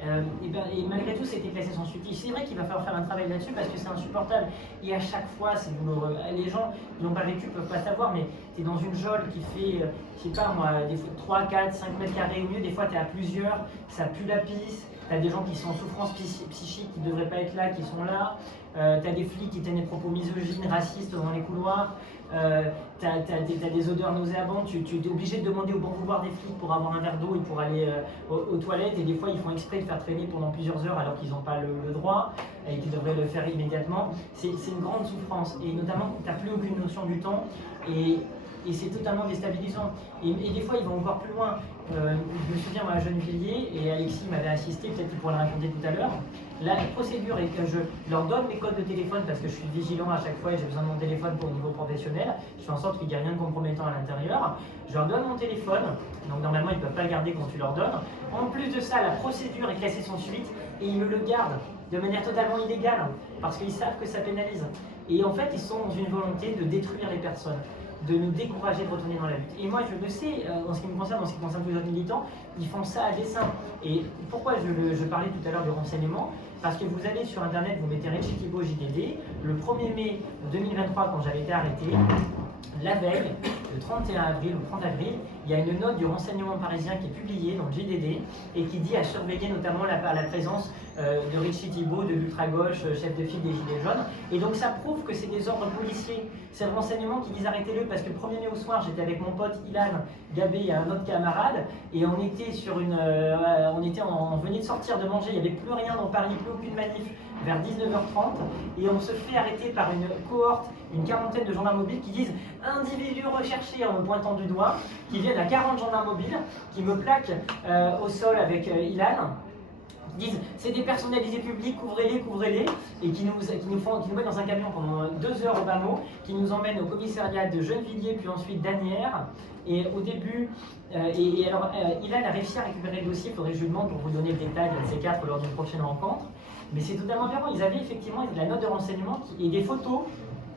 Et malgré tout, c'était classé sans suite. C'est vrai qu'il va falloir faire un travail là-dessus parce que c'est insupportable. Et à chaque fois, c'est douloureux. Les gens qui n'ont pas vécu ne peuvent pas savoir, mais tu es dans une geôle qui fait, je sais pas moi, des fois 3, 4, 5 mètres carrés au mieux. Des fois, tu es à plusieurs, ça pue la pisse. Tu as des gens qui sont en souffrance psychique, qui ne devraient pas être là, qui sont là. Tu as des flics qui tiennent des propos misogynes, racistes dans les couloirs. Tu as des odeurs nauséabondes, tu es obligé de demander au bon vouloir des flics pour avoir un verre d'eau et pour aller aux toilettes. Et des fois, ils font exprès de faire traîner pendant plusieurs heures alors qu'ils n'ont pas le droit et qu'ils devraient le faire immédiatement. C'est une grande souffrance. Et notamment, tu n'as plus aucune notion du temps. Et c'est totalement déstabilisant. Et des fois, ils vont encore plus loin. Je me souviens, moi, à Gennevilliers, et Alexis m'avait assisté, peut-être qu'il pourra le raconter tout à l'heure. La procédure est que je leur donne mes codes de téléphone parce que je suis vigilant à chaque fois et j'ai besoin de mon téléphone pour le niveau professionnel. Je fais en sorte qu'il n'y ait rien de compromettant à l'intérieur. Je leur donne mon téléphone, donc normalement ils ne peuvent pas le garder quand tu leur donnes. En plus de ça, la procédure est classée sans suite et ils me le gardent de manière totalement illégale parce qu'ils savent que ça pénalise. Et en fait, ils sont dans une volonté de détruire les personnes, de nous décourager de retourner dans la lutte. Et moi, je le sais, en ce qui me concerne, en ce qui concerne tous les autres militants, ils font ça à dessein. Et pourquoi je parlais tout à l'heure du renseignement? Parce que vous allez sur internet, vous mettez Richie Thibault JDD, le 1er mai 2023, quand j'avais été arrêté, la veille, le 31 avril ou 30 avril, il y a une note du renseignement parisien qui est publiée dans le JDD et qui dit à surveiller notamment la présence de Richie Thibault, de l'ultra-gauche, chef de file des Gilets jaunes. Et donc ça prouve que c'est des ordres policiers. C'est le renseignement qui disent arrêtez-le parce que le 1er mai au soir, j'étais avec mon pote Ilan Gabé et un autre camarade et on était on venait de sortir de manger, il n'y avait plus rien dans Paris, plus aucune manif vers 19h30 et on se fait arrêter par une cohorte, une quarantaine de gendarmes mobiles qui disent individus recherchés en me pointant du doigt, qui viennent à 40 gendarmes mobiles, qui me plaquent au sol avec Ilan, qui disent c'est des personnalités publiques, couvrez-les, et qui nous mettent dans un camion pendant 2 heures au bas mot, qui nous emmènent au commissariat de Gennevilliers, puis ensuite d'Asnières. Et au début, alors Ilan a réussi à récupérer le dossier, il faudrait que je lui demande pour vous donner le détail de ces 4 lors d'une prochaine rencontre. Mais c'est totalement aberrant, ils avaient effectivement la note de renseignement et des photos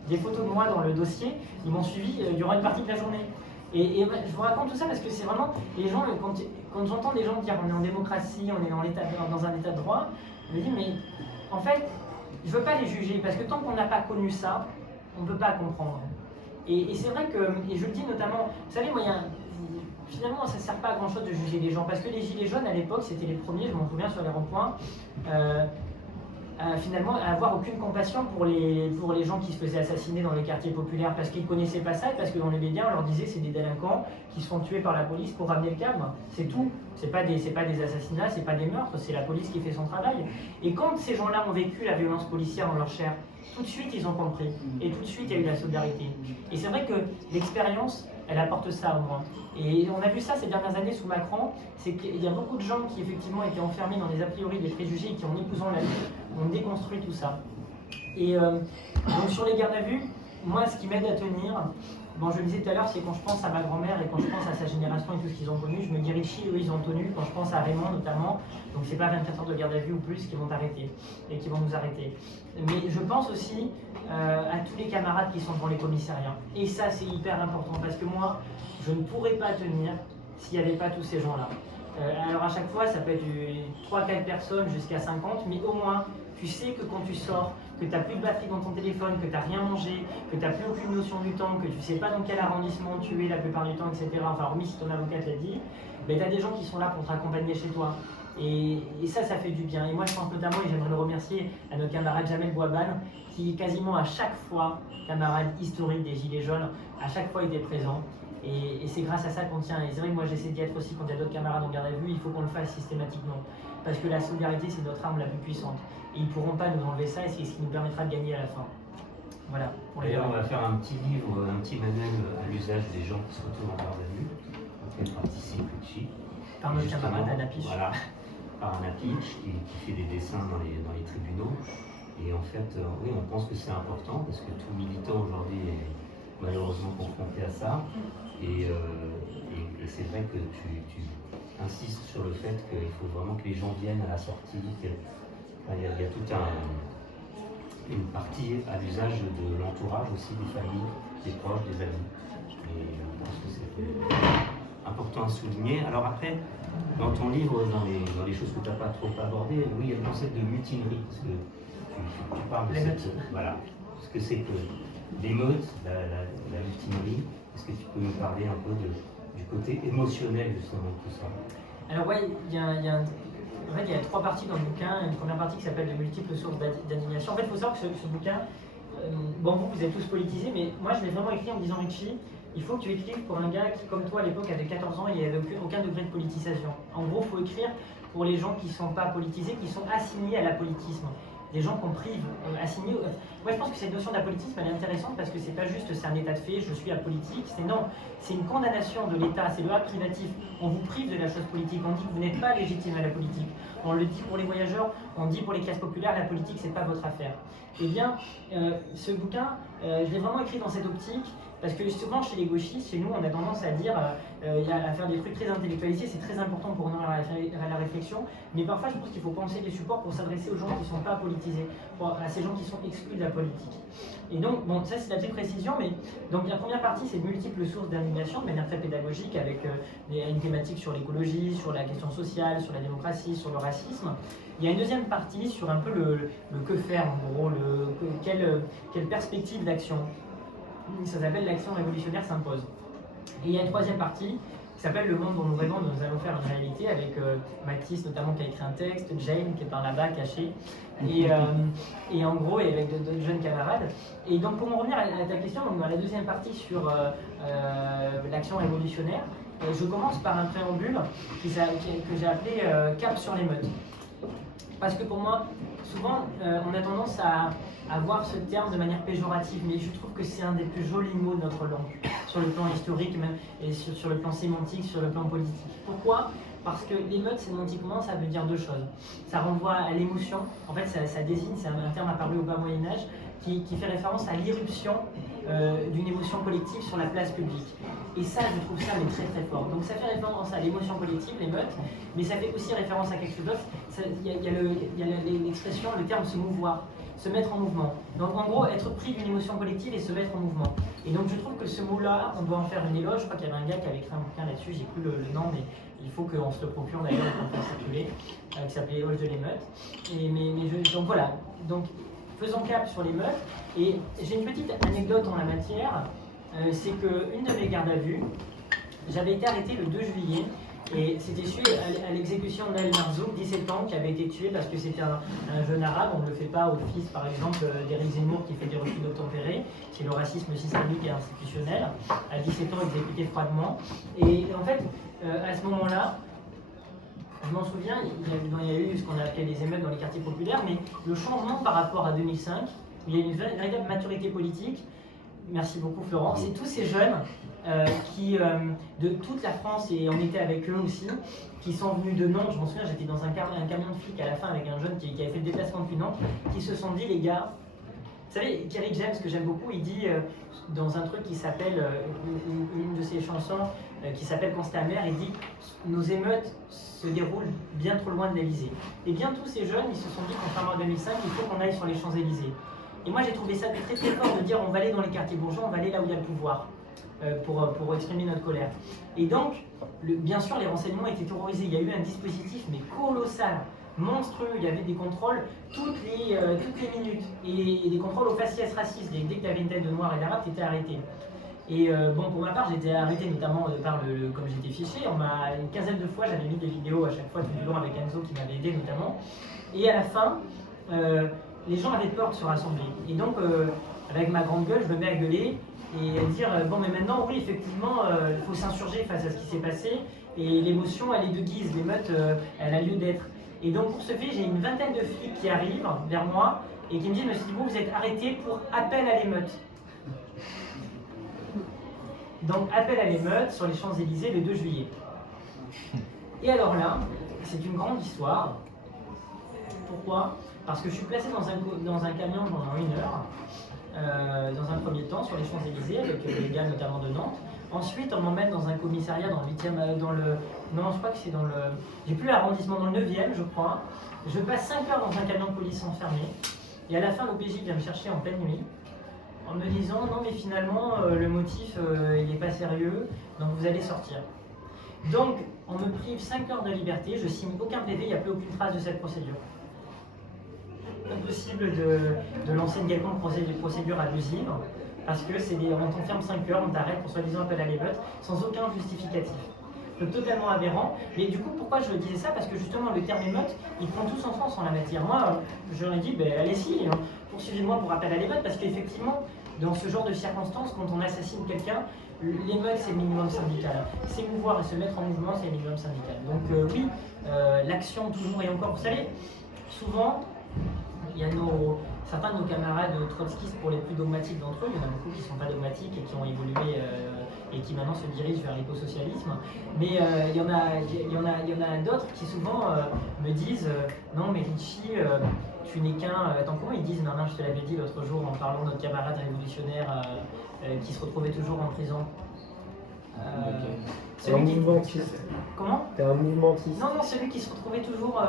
de moi dans le dossier, ils m'ont suivi durant une partie de la journée. Et je vous raconte tout ça parce que c'est vraiment, les gens, quand j'entends des gens dire on est en démocratie, on est dans un état de droit, je me dis mais en fait, je ne veux pas les juger parce que tant qu'on n'a pas connu ça, on ne peut pas comprendre. Et c'est vrai que, et je le dis notamment, vous savez, moi, finalement, ça ne sert pas à grand chose de juger les gens parce que les Gilets jaunes à l'époque, c'était les premiers, je m'en souviens sur les ronds-points. finalement à avoir aucune compassion pour les gens qui se faisaient assassiner dans les quartiers populaires parce qu'ils ne connaissaient pas ça et parce que dans les médias on leur disait c'est des délinquants qui sont tués par la police pour ramener le calme. C'est tout. C'est pas des assassinats, c'est pas des meurtres, c'est la police qui fait son travail. Et quand ces gens-là ont vécu la violence policière dans leur chair, tout de suite ils ont compris et tout de suite il y a eu la solidarité. Et c'est vrai que l'expérience, elle apporte ça au moins. Et on a vu ça ces dernières années sous Macron, c'est qu'il y a beaucoup de gens qui effectivement étaient enfermés dans des a priori, des préjugés, qui en épousant la lutte ont déconstruit tout ça. Et donc sur les gardes à vue, moi ce qui m'aide à tenir, bon je le disais tout à l'heure, c'est quand je pense à ma grand-mère et quand je pense à sa génération et tout ce qu'ils ont connu, je me dis Richie, eux ils ont tenu, quand je pense à Raymond notamment, donc c'est pas 24 heures de garde à vue ou plus qui vont arrêter et qui vont nous arrêter. Mais je pense aussi à tous les camarades qui sont devant les commissariats. Et ça c'est hyper important parce que moi, je ne pourrais pas tenir s'il n'y avait pas tous ces gens-là. Alors à chaque fois, ça peut être 3-4 personnes jusqu'à 50, mais au moins, tu sais que quand tu sors, que tu n'as plus de batterie dans ton téléphone, que tu n'as rien mangé, que tu n'as plus aucune notion du temps, que tu ne sais pas dans quel arrondissement tu es la plupart du temps, etc. Enfin, hormis si ton avocate l'a dit, ben, tu as des gens qui sont là pour t'accompagner chez toi. Et ça, ça fait du bien. Et moi, je pense notamment, et j'aimerais le remercier à notre camarade Jamel Bouaban, qui quasiment à chaque fois, camarade historique des Gilets jaunes, à chaque fois était présent. Et c'est grâce à ça qu'on tient. Et c'est vrai que moi j'essaie d'y être aussi quand il y a d'autres camarades en garde à vue, il faut qu'on le fasse systématiquement. Parce que la solidarité c'est notre arme la plus puissante. Et ils ne pourront pas nous enlever ça et c'est ce qui nous permettra de gagner à la fin. Voilà. D'ailleurs on va faire un petit livre, un petit manuel à l'usage des gens qui se retrouvent en garde à vue, auquel participe Richie. Par notre camarade Anna Piche. Voilà, par Anna Piche qui fait des dessins dans les tribunaux. Et en fait, oui, on pense que c'est important parce que tout militant aujourd'hui est malheureusement confronté à ça. Et c'est vrai que tu insistes sur le fait qu'il faut vraiment que les gens viennent à la sortie. Il y a toute une partie à l'usage de l'entourage aussi, des familles, des proches, des amis. Et je pense que c'est important à souligner. Alors après, dans ton livre, dans les choses que tu n'as pas trop abordées, oui, il y a le concept de mutinerie, parce que tu parles de cette... Voilà, ce que c'est que l'émeute, la mutinerie. Est-ce que tu peux nous parler un peu du côté émotionnel justement de tout ça? Alors ouais, il y a 3 parties dans le bouquin. Une première partie qui s'appelle de multiples sources d'indignation. En fait, il faut savoir que ce bouquin, bon vous êtes tous politisés, mais moi je l'ai vraiment écrit en me disant Richie, il faut que tu écrives pour un gars qui, comme toi à l'époque, avait 14 ans et il n'y avait aucun degré de politisation. En gros, il faut écrire pour les gens qui ne sont pas politisés, qui sont assignés à l'apolitisme. Des gens qu'on prive, assignés. Moi, je pense que cette notion d'apolitisme, elle est intéressante parce que c'est pas juste c'est un état de fait, je suis apolitique. C'est une condamnation de l'État, c'est le acte privatif. On vous prive de la chose politique, on dit que vous n'êtes pas légitime à la politique. On le dit pour les voyageurs, on dit pour les classes populaires, la politique, c'est pas votre affaire. Eh bien, ce bouquin, je l'ai vraiment écrit dans cette optique. Parce que souvent chez les gauchistes, chez nous, on a tendance à dire, à faire des trucs très intellectualisés, c'est très important pour nous à la réflexion, mais parfois je pense qu'il faut penser des supports pour s'adresser aux gens qui ne sont pas politisés, à ces gens qui sont exclus de la politique. Et donc, bon, ça c'est la petite précision, mais donc la première partie c'est multiples sources d'indignation de manière très pédagogique, avec une thématique sur l'écologie, sur la question sociale, sur la démocratie, sur le racisme. Il y a une deuxième partie sur un peu le que faire, en gros, quelle perspective d'action. Ça s'appelle l'action révolutionnaire s'impose. Et il y a une troisième partie qui s'appelle le monde dont nous rêvons, nous allons faire une réalité, avec Mathis notamment qui a écrit un texte, Jane qui est par là-bas caché, et en gros et avec d'autres jeunes camarades. Et donc pour en revenir à ta question, donc dans la deuxième partie sur l'action révolutionnaire, je commence par un préambule que j'ai appelé Cap sur l'émeute. Parce que pour moi, souvent, on a tendance à voir ce terme de manière péjorative, mais je trouve que c'est un des plus jolis mots de notre langue, sur le plan historique, même, et sur le plan sémantique, sur le plan politique. Pourquoi ? Parce que l'émeute, sémantiquement, ça veut dire 2 choses. Ça renvoie à l'émotion, en fait, ça désigne, c'est un terme apparu au bas Moyen-Âge, qui fait référence à l'irruption d'une émotion collective sur la place publique. Et ça, je trouve ça mais très très fort. Donc ça fait référence à l'émotion collective, l'émeute, mais ça fait aussi référence à quelque chose d'autre. Il y a l'expression, le terme se mouvoir, se mettre en mouvement. Donc en gros, être pris d'une émotion collective et se mettre en mouvement. Et donc je trouve que ce mot-là, on doit en faire une éloge. Je crois qu'il y avait un gars qui avait écrit un bouquin là-dessus, j'ai plus le nom, mais il faut qu'on se le procure d'ailleurs et qu'on le fasse circuler, qui s'appelait Éloge de l'émeute. Donc voilà, donc faisons cap sur l'émeute. Et j'ai une petite anecdote en la matière, c'est qu'une de mes gardes à vue, j'avais été arrêté le 2 juillet Et c'était suite à l'exécution de Naël Marzouk, 17 ans, qui avait été tué parce que c'était un jeune arabe. On ne le fait pas au fils, par exemple, d'Éric Zemmour qui fait des refus d'obtempérer. C'est le racisme systémique et institutionnel. À 17 ans, exécuté froidement. Et en fait, à ce moment-là, je m'en souviens, il y a eu ce qu'on a appelé les émeutes dans les quartiers populaires, mais le changement par rapport à 2005, il y a une véritable maturité politique. Merci beaucoup Florent. C'est tous ces jeunes qui, de toute la France, et on était avec eux aussi, qui sont venus de Nantes. Je m'en souviens, j'étais dans un camion de flics à la fin avec un jeune qui avait fait le déplacement depuis Nantes, qui se sont dit, les gars, vous savez, Kerry James, que j'aime beaucoup, il dit dans un truc qui s'appelle, une de ses chansons qui s'appelle Quand c'était amer, il dit nos émeutes se déroulent bien trop loin de l'Elysée. Et bien tous ces jeunes, ils se sont dit, contrairement à 2005, il faut qu'on aille sur les Champs-Élysées. Et moi j'ai trouvé ça très très fort de dire on va aller dans les quartiers bourgeois, on va aller là où il y a le pouvoir pour exprimer notre colère. Et donc, bien sûr, les renseignements étaient terrorisés. Il y a eu un dispositif mais colossal, monstrueux. Il y avait des contrôles toutes les minutes et des contrôles au faciès raciste. Dès que tu avais une tête de noir et d'arabe, tu étais arrêté. Et bon, pour ma part, j'ai été arrêté notamment par comme j'étais fiché. Une quinzaine de fois, j'avais mis des vidéos à chaque fois tout du long avec Enzo qui m'avait aidé notamment. Et à la fin, les gens avaient peur de se rassembler. Et donc, avec ma grande gueule, je me mets à gueuler et à dire bon, mais maintenant, oui, effectivement, il faut s'insurger face à ce qui s'est passé. Et l'émotion, elle est de guise, l'émeute, elle a lieu d'être. Et donc, pour ce fait, j'ai une vingtaine de flics qui arrivent vers moi et qui me disent monsieur Thibault, vous êtes arrêté pour appel à l'émeute. Donc, appel à l'émeute sur les Champs-Élysées le 2 juillet. Et alors là, c'est une grande histoire. Pourquoi ? Parce que je suis placé dans un camion pendant 1 heure, dans un premier temps, sur les Champs-Élysées, avec les gars notamment de Nantes. Ensuite, on m'emmène dans un commissariat dans le 8e, non, je crois que c'est dans le... J'ai plus l'arrondissement, dans le 9e, je crois. Je passe 5 heures dans un camion de police enfermé. Et à la fin, l'OPJ vient me chercher en pleine nuit, en me disant, non mais finalement, le motif, il n'est pas sérieux, donc vous allez sortir. Donc, on me prive 5 heures de liberté, je signe aucun PV, il n'y a plus aucune trace de cette procédure. Impossible de lancer une quelconque procédure abusive, parce que on t'enferme 5 heures, on t'arrête pour soi-disant appel à l'émeute, sans aucun justificatif. Donc totalement aberrant. Mais du coup, pourquoi je disais ça? Parce que justement, le terme émeute, il prend tout son sens en la matière. Moi, je leur ai dit, allez-y, poursuivez-moi pour appel à l'émeute, parce qu'effectivement, dans ce genre de circonstances, quand on assassine quelqu'un, l'émeute, c'est le minimum syndical. S'émouvoir et se mettre en mouvement, c'est le minimum syndical. Donc oui, l'action toujours et encore. Vous savez, souvent, il y a certains de nos camarades trotskistes, pour les plus dogmatiques d'entre eux, il y en a beaucoup qui ne sont pas dogmatiques et qui ont évolué et qui maintenant se dirigent vers l'écosocialisme. Mais il y en a d'autres qui souvent me disent non mais Richie, tu n'es qu'un... Attends, comment ils disent? Non, je te l'avais dit l'autre jour en parlant de notre camarade révolutionnaire qui se retrouvait toujours en prison. C'est un mouvementiste. Comment? T'es un mouvementiste. Non, celui qui se retrouvait toujours,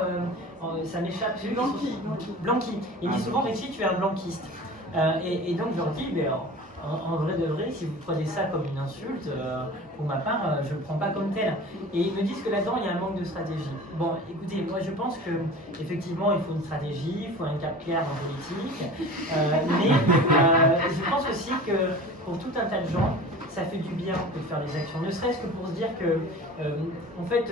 ça m'échappe. Blanqui. Il dit souvent, Richie, tu es un blanquiste. Et donc je leur dis, en vrai de vrai, si vous prenez ça comme une insulte, pour ma part, je ne le prends pas comme tel. Et ils me disent que là-dedans, il y a un manque de stratégie. Bon, écoutez, moi je pense qu'effectivement, il faut une stratégie, il faut un cap clair en politique. Mais je pense aussi que pour tout un tas de gens, ça fait du bien de faire des actions, ne serait-ce que pour se dire que, en fait,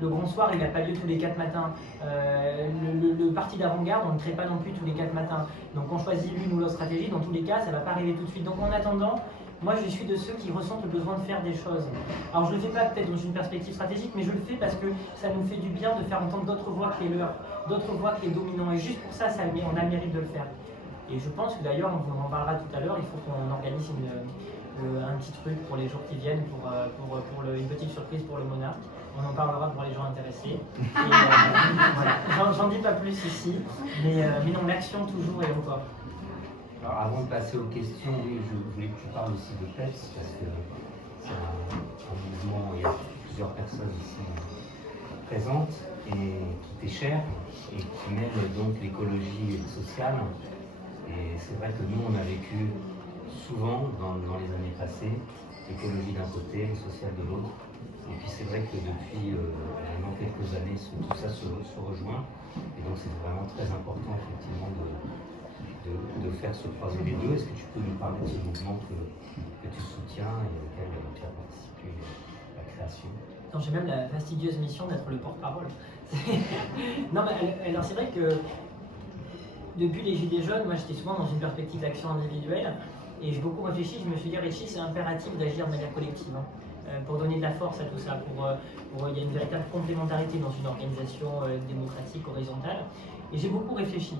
le grand soir, il n'a pas lieu tous les 4 matins. Le parti d'avant-garde, on ne crée pas non plus tous les 4 matins. Donc on choisit l'une ou l'autre stratégie, dans tous les cas, ça ne va pas arriver tout de suite. Donc en attendant, moi je suis de ceux qui ressentent le besoin de faire des choses. Alors je ne le fais pas peut-être dans une perspective stratégique, mais je le fais parce que ça nous fait du bien de faire entendre d'autres voix que les leurs, d'autres voix que les dominants. Et juste pour ça, on a le mérite de le faire. Et je pense que d'ailleurs, on en parlera tout à l'heure, il faut qu'on organise un petit truc pour les jours qui viennent, une petite surprise pour le monarque. On en parlera pour les gens intéressés. Voilà. J'en dis pas plus ici, mais non, l'action toujours et encore. Alors, avant de passer aux questions, oui, je voulais que tu parles aussi de PEPS, parce que c'est un mouvement, il y a plusieurs personnes ici présentes et qui t'est cher et qui mènent donc l'écologie sociale. Et c'est vrai que nous, on a vécu souvent dans les années passées, l'écologie d'un côté, le social de l'autre. Et puis c'est vrai que depuis maintenant quelques années, tout ça se rejoint. Et donc c'est vraiment très important effectivement de faire se croiser les deux. Est-ce que tu peux nous parler de ce mouvement que tu soutiens et auquel tu as participé à la création? Non, j'ai même la fastidieuse mission d'être le porte-parole. Non, mais alors c'est vrai que depuis les Gilets jaunes, moi j'étais souvent dans une perspective d'action individuelle et j'ai beaucoup réfléchi. Je me suis dit, Richie, c'est impératif d'agir de manière collective pour donner de la force à tout ça. Il y a une véritable complémentarité dans une organisation démocratique horizontale. Et j'ai beaucoup réfléchi.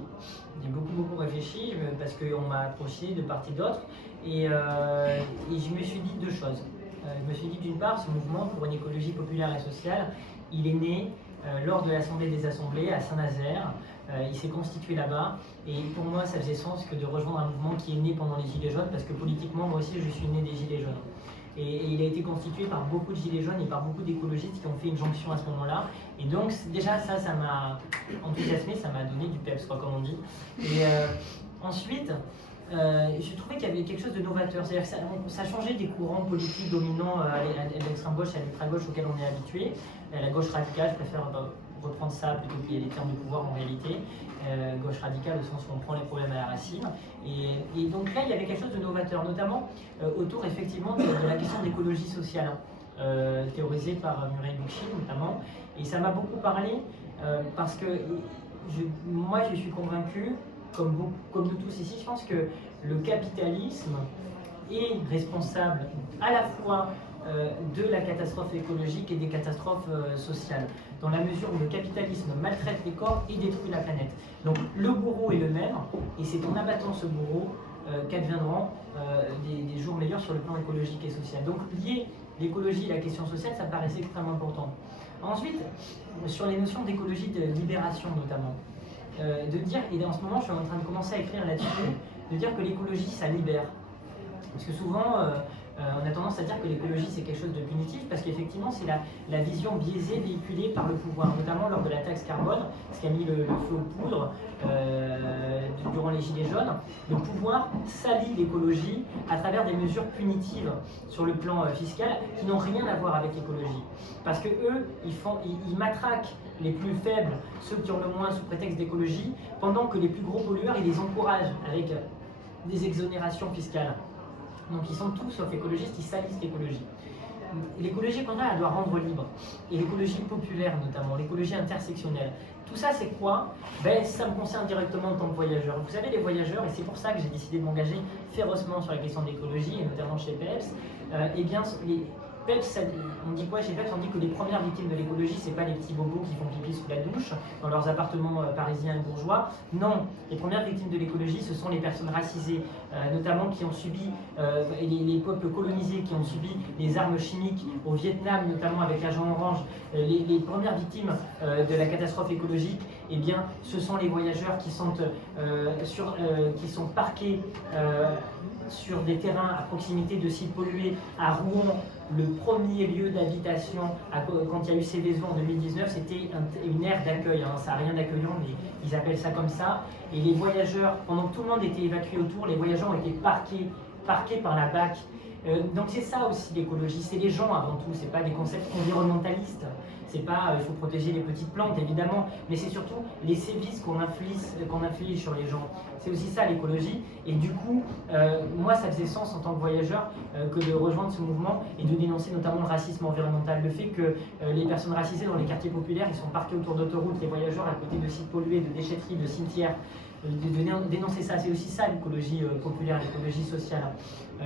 J'ai beaucoup réfléchi parce qu'on m'a approché de part et d'autre et je me suis dit deux choses. Je me suis dit d'une part, ce mouvement pour une écologie populaire et sociale, il est né lors de l'Assemblée des Assemblées à Saint-Nazaire. Il s'est constitué là-bas et pour moi ça faisait sens que de rejoindre un mouvement qui est né pendant les Gilets jaunes parce que politiquement moi aussi je suis né des Gilets jaunes. Et il a été constitué par beaucoup de Gilets jaunes et par beaucoup d'écologistes qui ont fait une jonction à ce moment-là. Et donc déjà ça m'a enthousiasmé, ça m'a donné du peps quoi, comme on dit. Et ensuite, je trouvais qu'il y avait quelque chose de novateur, c'est-à-dire que ça changeait des courants politiques dominants à l'extrême gauche et à l'ultra gauche auxquels on est habitué. La gauche radicale, je préfère reprendre ça plutôt que les termes de pouvoir en réalité. Gauche radicale au sens où on prend les problèmes à la racine. Et donc là, il y avait quelque chose de novateur, notamment autour effectivement de la question d'écologie sociale, théorisée par Muriel Bookchin notamment. Et ça m'a beaucoup parlé parce que moi, je suis convaincu, comme nous tous ici, je pense que le capitalisme est responsable à la fois de la catastrophe écologique et des catastrophes sociales, dans la mesure où le capitalisme maltraite les corps et détruit la planète. Donc le bourreau est le même, et c'est en abattant ce bourreau qu'adviendront des jours meilleurs sur le plan écologique et social. Donc lier l'écologie et la question sociale, ça me paraissait extrêmement important. Ensuite, sur les notions d'écologie de libération notamment, de dire, et en ce moment je suis en train de commencer à écrire là-dessus, de dire que l'écologie ça libère. Parce que souvent, on a tendance à dire que l'écologie c'est quelque chose de punitif parce qu'effectivement c'est la vision biaisée véhiculée par le pouvoir, notamment lors de la taxe carbone, ce qui a mis le feu aux poudres durant les Gilets jaunes. Le pouvoir salit l'écologie à travers des mesures punitives sur le plan fiscal qui n'ont rien à voir avec l'écologie. Parce que eux, ils matraquent les plus faibles, ceux qui ont le moins sous prétexte d'écologie, pendant que les plus gros pollueurs, ils les encouragent avec des exonérations fiscales. Donc ils sont tous, sauf écologistes, ils salissent l'écologie. L'écologie, au contraire, elle doit rendre libre. Et l'écologie populaire, notamment, l'écologie intersectionnelle. Tout ça, c'est quoi? Ça me concerne directement en tant que voyageur. Vous savez, les voyageurs, et c'est pour ça que j'ai décidé de m'engager férocement sur la question de l'écologie, et notamment chez PEPS, eh bien, les PEPS, on dit quoi chez PEPS? On dit que les premières victimes de l'écologie, c'est pas les petits bobos qui font pipi sous la douche dans leurs appartements parisiens et bourgeois. Non, les premières victimes de l'écologie, ce sont les personnes racisées, notamment qui ont subi, les peuples colonisés qui ont subi les armes chimiques au Vietnam, notamment avec l'agent orange. Les premières victimes de la catastrophe écologique, eh bien, ce sont les voyageurs qui sont parqués sur des terrains à proximité de sites pollués. À Rouen, le premier lieu d'habitation, quand il y a eu Céveso en 2019, c'était une aire d'accueil. Ça n'a rien d'accueillant, mais ils appellent ça comme ça. Et les voyageurs, pendant que tout le monde était évacué autour, les voyageurs ont été parqués par la BAC. Donc c'est ça aussi l'écologie, c'est les gens avant tout, c'est pas des concepts environnementalistes, c'est pas il faut protéger les petites plantes évidemment, mais c'est surtout les sévices qu'on inflige sur les gens. C'est aussi ça l'écologie, et du coup, moi ça faisait sens en tant que voyageur que de rejoindre ce mouvement et de dénoncer notamment le racisme environnemental, le fait que les personnes racisées dans les quartiers populaires, ils sont parqués autour d'autoroutes, les voyageurs à côté de sites pollués, de déchetteries, de cimetières. De dénoncer ça, c'est aussi ça l'écologie populaire, l'écologie sociale,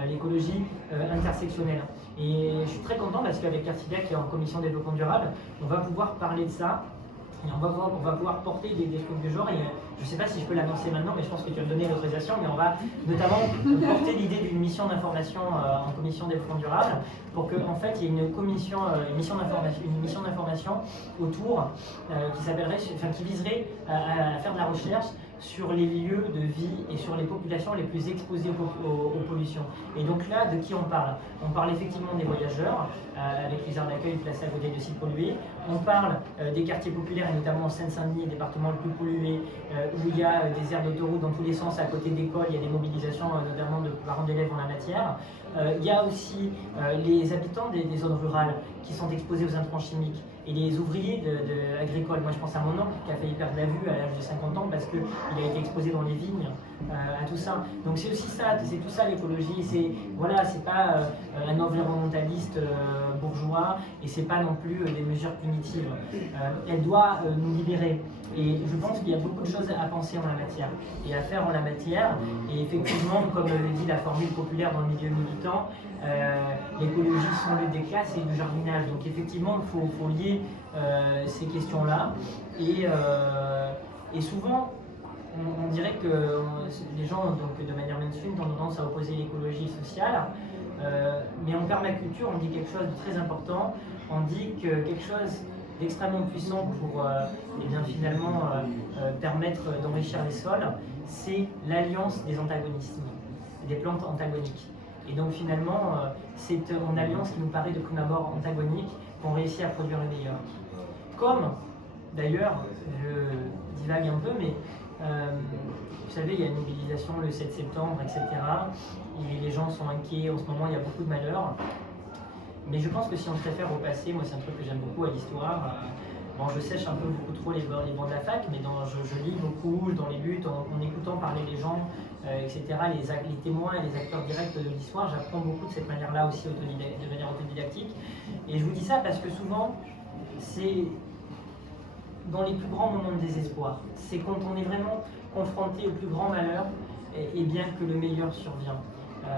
l'écologie intersectionnelle. Et je suis très content parce qu'avec Cartilia qui est en commission développement durable, on va pouvoir parler de ça et on va pouvoir porter des trucs du genre. Et je ne sais pas si je peux l'annoncer maintenant, mais je pense que tu vas me donner l'autorisation, mais on va notamment porter l'idée d'une mission d'information en commission développement durable pour qu'en fait il y ait une mission d'information autour qui viserait à faire de la recherche sur les lieux de vie et sur les populations les plus exposées aux pollutions. Et donc là, de qui on parle? On parle effectivement des voyageurs, avec les aires d'accueil placées à côté de sites pollués. On parle des quartiers populaires, et notamment en Seine-Saint-Denis, département le plus pollué, où il y a des aires d'autoroute dans tous les sens, à côté d'écoles, il y a des mobilisations notamment de parents d'élèves en la matière. Il y a aussi les habitants des zones rurales qui sont exposés aux intrants chimiques. et les ouvriers agricoles. Moi je pense à mon oncle qui a failli perdre la vue à l'âge de 50 ans parce qu'il a été exposé dans les vignes à tout ça. Donc c'est aussi ça, c'est tout ça l'écologie. C'est pas un environnementaliste bourgeois et c'est pas non plus des mesures punitives. Elle doit nous libérer. Et je pense qu'il y a beaucoup de choses à penser en la matière et à faire en la matière. Et effectivement, comme le dit la formule populaire dans le milieu militant, l'écologie sans lutte des classes et du jardinage. Donc effectivement, il faut lier ces questions-là. Et souvent, on dirait que les gens, donc, de manière mainstream, ont tendance à opposer l'écologie sociale. Mais en permaculture, on dit quelque chose de très important. On dit que quelque chose d'extrêmement puissant pour finalement permettre d'enrichir les sols, c'est l'alliance des antagonismes, des plantes antagoniques. Et donc finalement, c'est en alliance qui nous paraît de prime abord antagonique qu'on réussit à produire le meilleur. Comme, d'ailleurs, je divague un peu, mais vous savez, il y a une mobilisation le 7 septembre, etc. Et les gens sont inquiets, en ce moment il y a beaucoup de malheurs. Mais je pense que si on se réfère au passé, moi c'est un truc que j'aime beaucoup à l'histoire. Bon, je sèche un peu beaucoup trop les bancs de la fac, mais je lis beaucoup dans les luttes, en écoutant parler les gens, etc., les témoins et les acteurs directs de l'histoire. J'apprends beaucoup de cette manière-là aussi, de manière autodidactique. Et je vous dis ça parce que souvent, c'est dans les plus grands moments de désespoir. C'est quand on est vraiment confronté au plus grand malheur, et bien que le meilleur survient.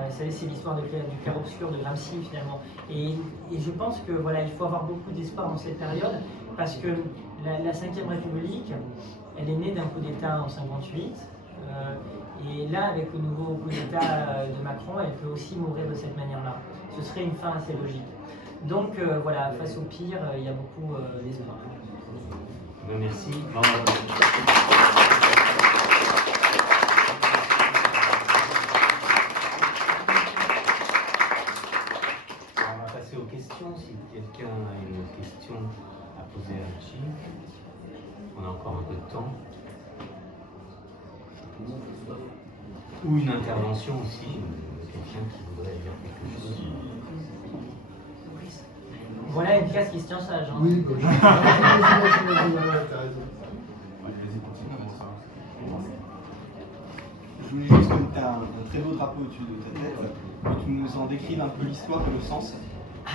Vous savez, c'est l'histoire du clair-obscur de Gramsci finalement. Et je pense que voilà, il faut avoir beaucoup d'espoir dans cette période parce que la 5e République, elle est née d'un coup d'État en 58. Et là, avec le nouveau coup d'État de Macron, elle peut aussi mourir de cette manière-là. Ce serait une fin assez logique. Donc voilà, face au pire, il y a beaucoup d'espoir. Merci. Aux questions, si quelqu'un a une question à poser à Richie, on a encore un peu de temps. Ou une intervention aussi, quelqu'un qui voudrait dire quelque chose. Voilà une classe qui se tient sage. Hein. Oui, bah, t'as raison. Je voulais juste, comme tu as un très beau drapeau au-dessus de ta tête, que tu nous en décrives un peu l'histoire et le sens.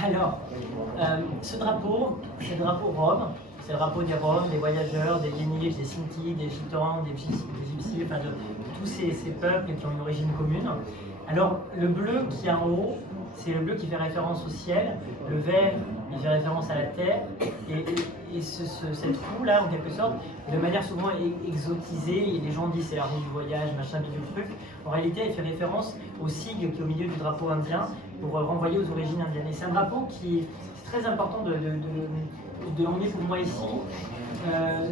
Alors, ce drapeau, c'est le drapeau Rome, c'est le drapeau des Roms, des voyageurs, des Yéniches, des Sinti, des Gitans, des Gypsies, enfin de tous ces peuples qui ont une origine commune. Alors, le bleu qui est en haut, c'est le bleu qui fait référence au ciel, le vert, il fait référence à la terre, et cette roue-là, en quelque sorte, de manière souvent exotisée, et les gens disent c'est la roue du voyage, machin, bidule truc, en réalité, elle fait référence au sigle qui est au milieu du drapeau indien, pour renvoyer aux origines indiennes. Et c'est un drapeau qui est très important de l'emmener pour moi ici,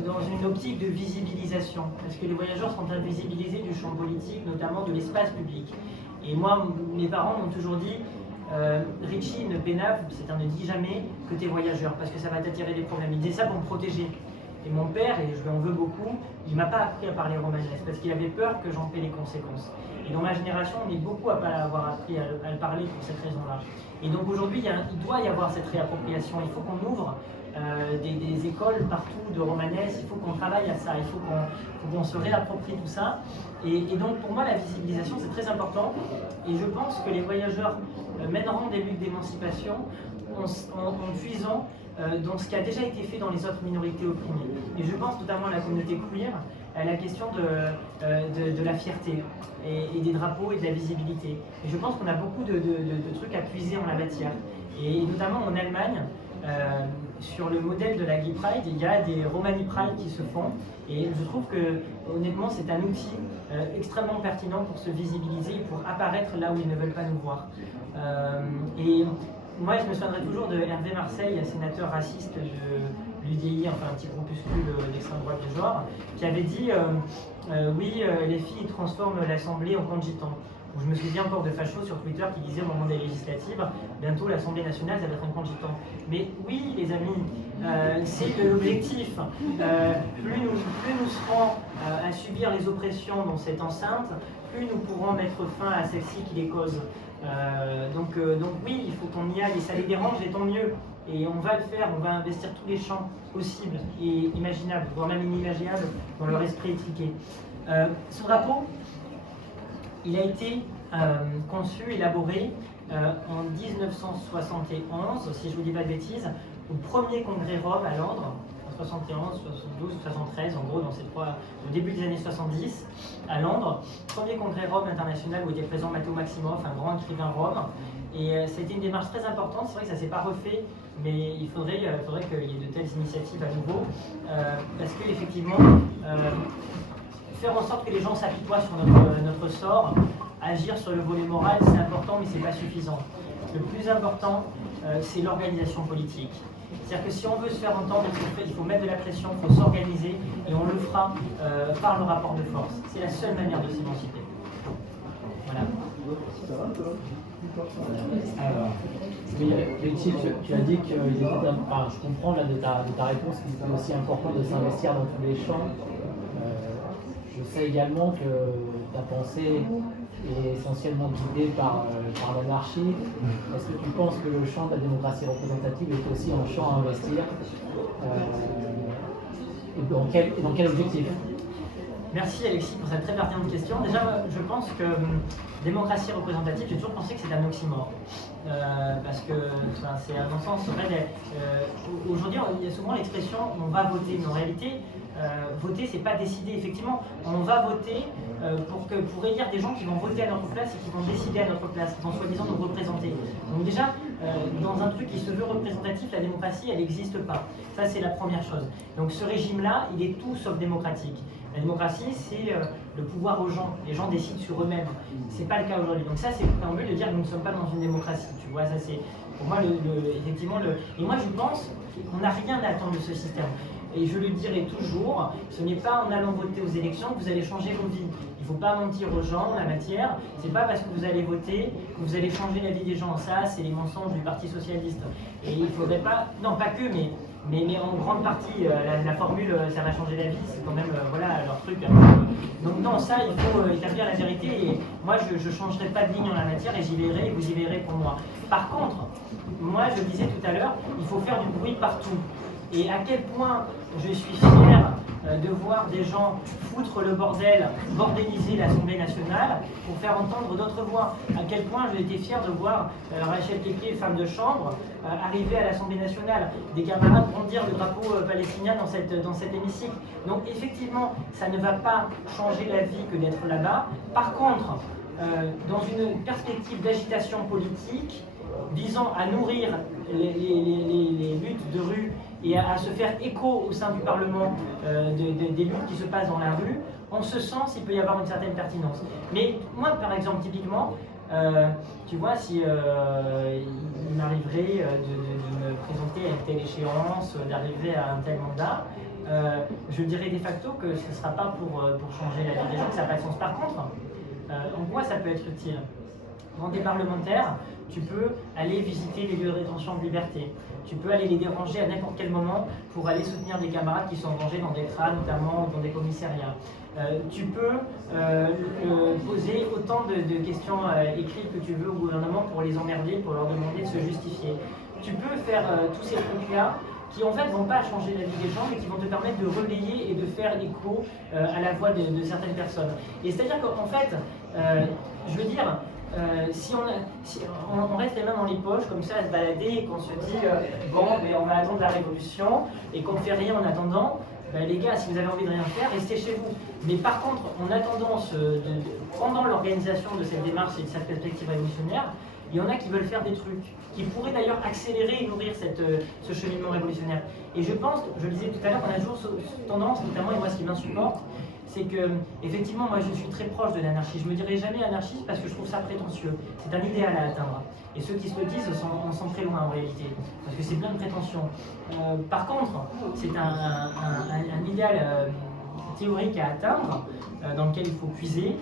dans une optique de visibilisation, parce que les voyageurs sont invisibilisés du champ politique, notamment de l'espace public. Et moi, mes parents m'ont toujours dit, Richie, ne pénave, c'est un ne dis jamais que t'es voyageur, parce que ça va t'attirer des problèmes. Il disait ça pour me protéger. Et mon père, et je lui en veux beaucoup, il ne m'a pas appris à parler romanesque, parce qu'il avait peur que j'en paie les conséquences. Et dans ma génération, on est beaucoup à ne pas avoir appris à le parler pour cette raison-là. Et donc aujourd'hui, il doit y avoir cette réappropriation. Il faut qu'on ouvre des écoles partout de romanesque, il faut qu'on travaille à ça, il faut qu'on se réapproprie tout ça. Et donc pour moi, la visibilisation, c'est très important. Et je pense que les voyageurs mèneront des luttes d'émancipation en puisant dans ce qui a déjà été fait dans les autres minorités opprimées. Et je pense notamment à la communauté queer, à la question de la fierté et des drapeaux et de la visibilité. Et je pense qu'on a beaucoup de trucs à puiser en la matière. Et notamment en Allemagne, sur le modèle de la Gay Pride, il y a des Romani Pride qui se font. Et je trouve que, honnêtement, c'est un outil extrêmement pertinent pour se visibiliser et pour apparaître là où ils ne veulent pas nous voir. Et moi, je me souviendrai toujours de Hervé Marseille, sénateur raciste de l'UDI, enfin un petit groupuscule d'extrême droite du genre, qui avait dit oui, les filles transforment l'Assemblée en camp de gitans. Je me souviens encore de Facho sur Twitter qui disait au moment des législatives, bientôt l'Assemblée nationale, ça va être un camp de gitans. Mais oui, les amis, c'est l'objectif. Plus nous serons à subir les oppressions dans cette enceinte, plus nous pourrons mettre fin à celles-ci qui les causent. Donc oui, il faut qu'on y aille et ça les dérange et tant mieux. Et on va le faire, on va investir tous les champs possibles et imaginables, voire même inimaginables, dans leur esprit étriqué. Ce drapeau, il a été conçu, élaboré en 1971, si je ne vous dis pas de bêtises, au premier congrès Rome à Londres, en 71, 72, 73, en gros, au début des années 70, à Londres. Premier congrès Rome international où était présent Matteo Maximoff, un grand écrivain Rome. Et c'était une démarche très importante. C'est vrai que ça ne s'est pas refait, mais il faudrait qu'il y ait de telles initiatives à nouveau. Parce qu'effectivement, faire en sorte que les gens s'apitoient sur notre sort, agir sur le volet moral, c'est important, mais ce n'est pas suffisant. Le plus important, c'est l'organisation politique. C'est-à-dire que si on veut se faire entendre, il faut mettre de la pression, il faut s'organiser, et on le fera par le rapport de force. C'est la seule manière de s'émanciper. Voilà. Alors, oui, Alexis, tu as dit qu'il était, enfin, je comprends là, de ta réponse qu'il était aussi important de s'investir dans tous les champs. Je sais également que ta pensée est essentiellement guidée par l'anarchie. Est-ce que tu penses que le champ de la démocratie représentative est aussi un champ à investir et dans quel objectif? Merci Alexis pour cette très pertinente question. Déjà, je pense que démocratie représentative, j'ai toujours pensé que c'était un oxymore. Parce que c'est à mon sens, aujourd'hui, il y a souvent l'expression on va voter, mais en réalité, voter, c'est pas décider. Effectivement, on va voter pour élire des gens qui vont voter à notre place et qui vont décider à notre place, qui vont soi-disant nous représenter. Donc déjà, dans un truc qui se veut représentatif, la démocratie, elle n'existe pas. Ça, c'est la première chose. Donc ce régime-là, il est tout sauf démocratique. La démocratie, c'est le pouvoir aux gens. Les gens décident sur eux-mêmes. C'est pas le cas aujourd'hui. Donc ça, c'est un but de dire que nous ne sommes pas dans une démocratie. Tu vois, ça c'est pour moi effectivement le. Et moi, je pense qu'on n'a rien à attendre de ce système. Et je le dirai toujours, ce n'est pas en allant voter aux élections que vous allez changer vos vies. Il ne faut pas mentir aux gens en la matière. C'est pas parce que vous allez voter que vous allez changer la vie des gens. Ça, c'est les mensonges du Parti Socialiste. Et il ne faudrait pas, non pas que, mais en grande partie, la formule « ça va changer la vie », c'est quand même voilà, leur truc. Donc non, ça, il faut établir la vérité. Et moi, je ne changerai pas de ligne en la matière et j'y verrai et vous y verrez pour moi. Par contre, moi, je disais tout à l'heure, il faut faire du bruit partout. Et à quel point je suis fier de voir des gens foutre le bordel, bordéliser l'Assemblée nationale pour faire entendre d'autres voix. À quel point j'ai été fier de voir Rachel Keké, femme de chambre, arriver à l'Assemblée nationale. Des camarades brandir le drapeau palestinien dans cet hémicycle. Donc effectivement, ça ne va pas changer la vie que d'être là-bas. Par contre, dans une perspective d'agitation politique, visant à nourrir les luttes de rue et à se faire écho au sein du Parlement des luttes qui se passent dans la rue, en ce sens, il peut y avoir une certaine pertinence. Mais moi, par exemple, typiquement, tu vois, si il m'arriverait de me présenter à une telle échéance, d'arriver à un tel mandat, je dirais de facto que ce ne sera pas pour changer la vie des gens, que ça n'a pas de sens. Par contre, en quoi ça peut être utile? Dans des parlementaires, tu peux aller visiter les lieux de rétention de liberté. Tu peux aller les déranger à n'importe quel moment pour aller soutenir des camarades qui sont en danger dans des CRA notamment ou dans des commissariats. Tu peux poser autant de questions écrites que tu veux au gouvernement pour les emmerder, pour leur demander de se justifier. Tu peux faire tous ces trucs-là qui en fait vont pas changer la vie des gens, mais qui vont te permettre de relayer et de faire écho à la voix de certaines personnes. Et c'est-à-dire qu'en fait, je veux dire, si on reste les mains dans les poches, comme ça, à se balader, et qu'on se dit bon, mais on va attendre la révolution, et qu'on ne fait rien en attendant, les gars, si vous avez envie de rien faire, restez chez vous. Mais par contre, en attendant, pendant l'organisation de cette démarche et de cette perspective révolutionnaire, il y en a qui veulent faire des trucs, qui pourraient d'ailleurs accélérer et nourrir ce cheminement révolutionnaire. Et je pense, je le disais tout à l'heure, on a toujours tendance, notamment, et moi ce qui m'insupporte, c'est que, effectivement, moi je suis très proche de l'anarchie. Je me dirai jamais anarchiste parce que je trouve ça prétentieux. C'est un idéal à atteindre. Et ceux qui se le disent en sont très loin en réalité, parce que c'est plein de prétentions. Par contre, c'est un idéal théorique à atteindre, dans lequel il faut puiser.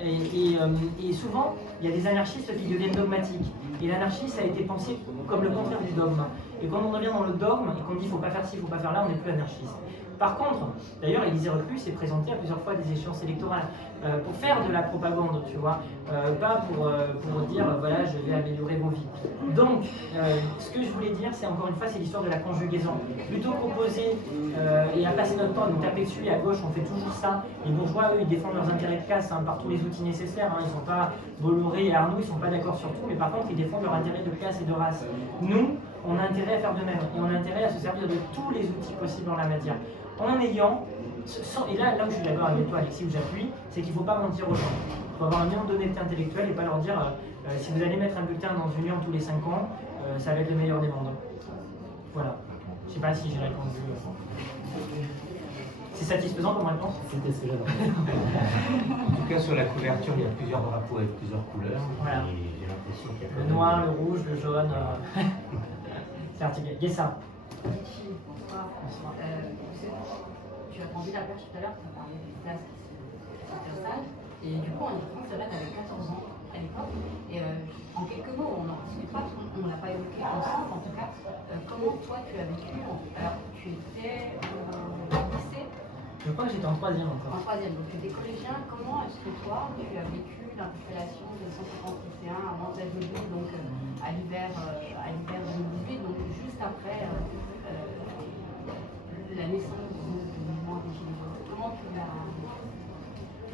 Et souvent, il y a des anarchistes qui deviennent dogmatiques. Et l'anarchie, ça a été pensé comme le contraire du dogme. Et quand on revient dans le dogme et qu'on dit il ne faut pas faire ci, il ne faut pas faire là, on n'est plus anarchiste. Par contre, d'ailleurs, Élysée Reclus s'est présenté à plusieurs fois à des échéances électorales pour faire de la propagande, tu vois, pas pour dire voilà, je vais améliorer vos vies. Donc, ce que je voulais dire, c'est encore une fois, c'est l'histoire de la conjugaison. Plutôt qu'opposer et à passer notre temps à nous taper dessus, et à gauche, on fait toujours ça. Les bourgeois, eux, ils défendent leurs intérêts de classe par tous les outils nécessaires. Ils ne sont pas Bolloré et Arnaud, ils ne sont pas d'accord sur tout, mais par contre, ils défendent leurs intérêts de classe et de race. Nous, on a intérêt à faire de même, et on a intérêt à se servir de tous les outils possibles en la matière. En ayant, et là où je suis d'accord avec toi Alexis, où j'appuie, c'est qu'il ne faut pas mentir aux gens. Il faut avoir un minimum d'honnêteté intellectuelle et pas leur dire si vous allez mettre un bulletin dans une urne tous les 5 ans, ça va être le meilleur des mondes. Voilà. Je ne sais pas si j'ai répondu. C'est satisfaisant comme réponse? C'était ce que j'avais. En tout cas, sur la couverture, il y a plusieurs drapeaux avec plusieurs couleurs. Voilà. Et j'ai l'impression qu'il y a quand Le même- noir, le rouge, le jaune. C'est articulé. Yessa. Bonsoir. Tu as tendu la perche tout à l'heure, tu as parlé des classes qui étaient sages. Et du coup, en France, c'est vrai, tu avais 14 ans à l'époque. Et en quelques mots, on n'en discute pas, parce qu'on ne l'a pas évoqué ensemble en tout cas. Comment toi tu as vécu alors tu étais au lycée? Je crois que j'étais en 3e encore. En 3e, donc tu étais collégien. Comment est-ce que toi tu as vécu l'interpellation des 150 lycéens à Mantes-la-Jolie, donc à l'hiver 2018, donc juste après la naissance du mouvement des Gilets jaunes? Comment tu l'as...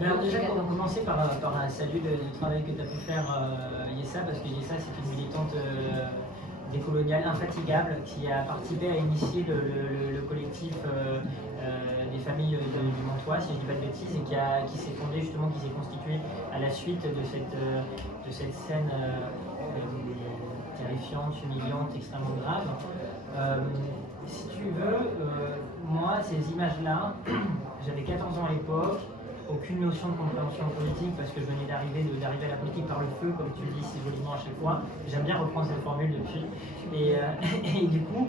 Alors déjà, on va commencer par un salut du travail que tu as pu faire, Yessa, parce que Yessa, c'est une militante décoloniale infatigable qui a participé à initier le collectif des familles du Montois, si je ne dis pas de bêtises, et qui s'est fondé justement, qui s'est constitué à la suite de cette scène terrifiante, humiliante, extrêmement grave. Si tu veux, moi, ces images-là, j'avais 14 ans à l'époque, aucune notion de compréhension politique parce que je venais d'arriver à la politique par le feu, comme tu le dis si joliment à chaque fois. J'aime bien reprendre cette formule depuis. Et du coup,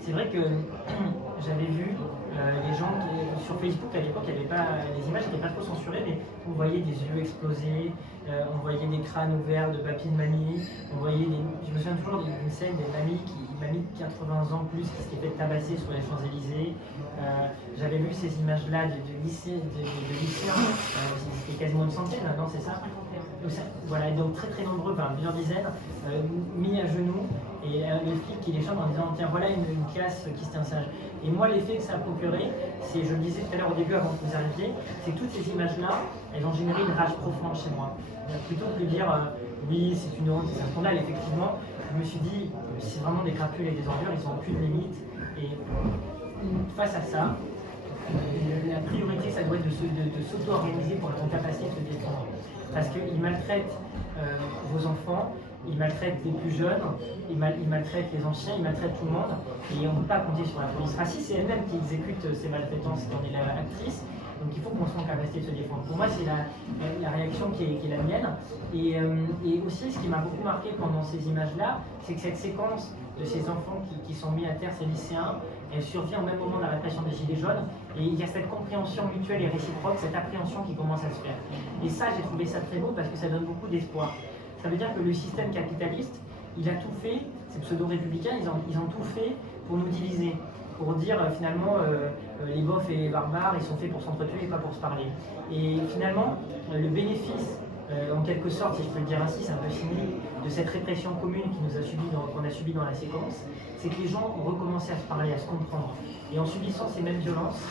c'est vrai que j'avais vu les gens sur Facebook à l'époque, les images n'étaient pas trop censurées, mais on voyait des yeux exploser, on voyait des crânes ouverts de papy de mamie, je me souviens toujours d'une scène des mamies mamie de 80 ans plus qui s'était fait tabasser sur les Champs-Élysées. J'avais vu ces images-là de lycéens, c'était quasiment une centaine, non c'est ça? Voilà, donc très très nombreux, plusieurs dizaines, mis à genoux, et les flics qui les chantent en disant tiens voilà une classe qui se tient sage. Et moi l'effet que ça a procuré, c'est, je le disais tout à l'heure au début avant que vous arriviez, c'est que toutes ces images-là, elles ont généré une rage profonde chez moi. Plutôt que de dire oui c'est une honte, c'est un scandale, effectivement, je me suis dit c'est vraiment des crapules et des ordures, ils n'ont aucune limite. Et face à ça, la priorité, ça doit être de s'auto-organiser pour être en capacité de se défendre. Parce qu'ils maltraitent vos enfants, ils maltraitent les plus jeunes, ils maltraitent les anciens, ils maltraitent tout le monde, et on ne peut pas compter sur la police. Enfin, si c'est elle-même qui exécute ces maltraitances, qui en est l'actrice, donc il faut qu'on soit en capacité de se défendre. Pour moi, c'est la réaction qui est la mienne. Et aussi, ce qui m'a beaucoup marqué pendant ces images-là, c'est que cette séquence de ces enfants qui sont mis à terre, ces lycéens, elle survient au même moment de la répression des Gilets jaunes, et il y a cette compréhension mutuelle et réciproque, cette appréhension qui commence à se faire. Et ça, j'ai trouvé ça très beau parce que ça donne beaucoup d'espoir. Ça veut dire que le système capitaliste, il a tout fait, ces pseudo-républicains, ils ont tout fait pour nous diviser, pour dire finalement les bofs et les barbares, ils sont faits pour s'entretuer et pas pour se parler. Et finalement, le bénéfice, en quelque sorte, si je peux le dire ainsi, c'est un peu cynique, de cette répression commune qu'on a subie dans la séquence, c'est que les gens ont recommencé à se parler, à se comprendre. Et en subissant ces mêmes violences,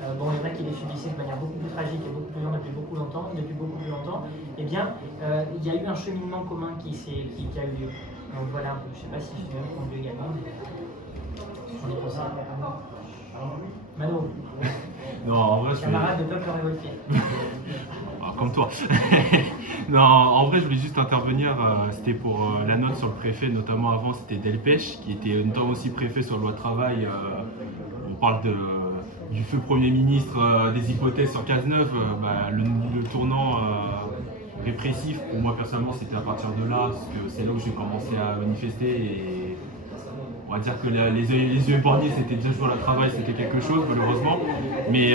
il y en a qui les subissaient de manière beaucoup plus tragique et beaucoup plus longue depuis beaucoup plus longtemps, eh bien, il y a eu un cheminement commun qui a eu lieu. Donc voilà, je ne sais pas si je vais répondre également, mais j'en ai pensé. Mano, Non, en vrai, camarade de peuple révolté. comme toi. Non, en vrai, je voulais juste intervenir. C'était pour la note sur le préfet, notamment avant, c'était Delpech, qui était notamment aussi préfet sur la loi travail. On parle du feu Premier ministre, des hypothèses sur Cazeneuve. Le tournant répressif, pour moi personnellement, c'était à partir de là, parce que c'est là où j'ai commencé à manifester. Et on va dire que les yeux épargnés, c'était déjà joué à la travail, c'était quelque chose, malheureusement. Mais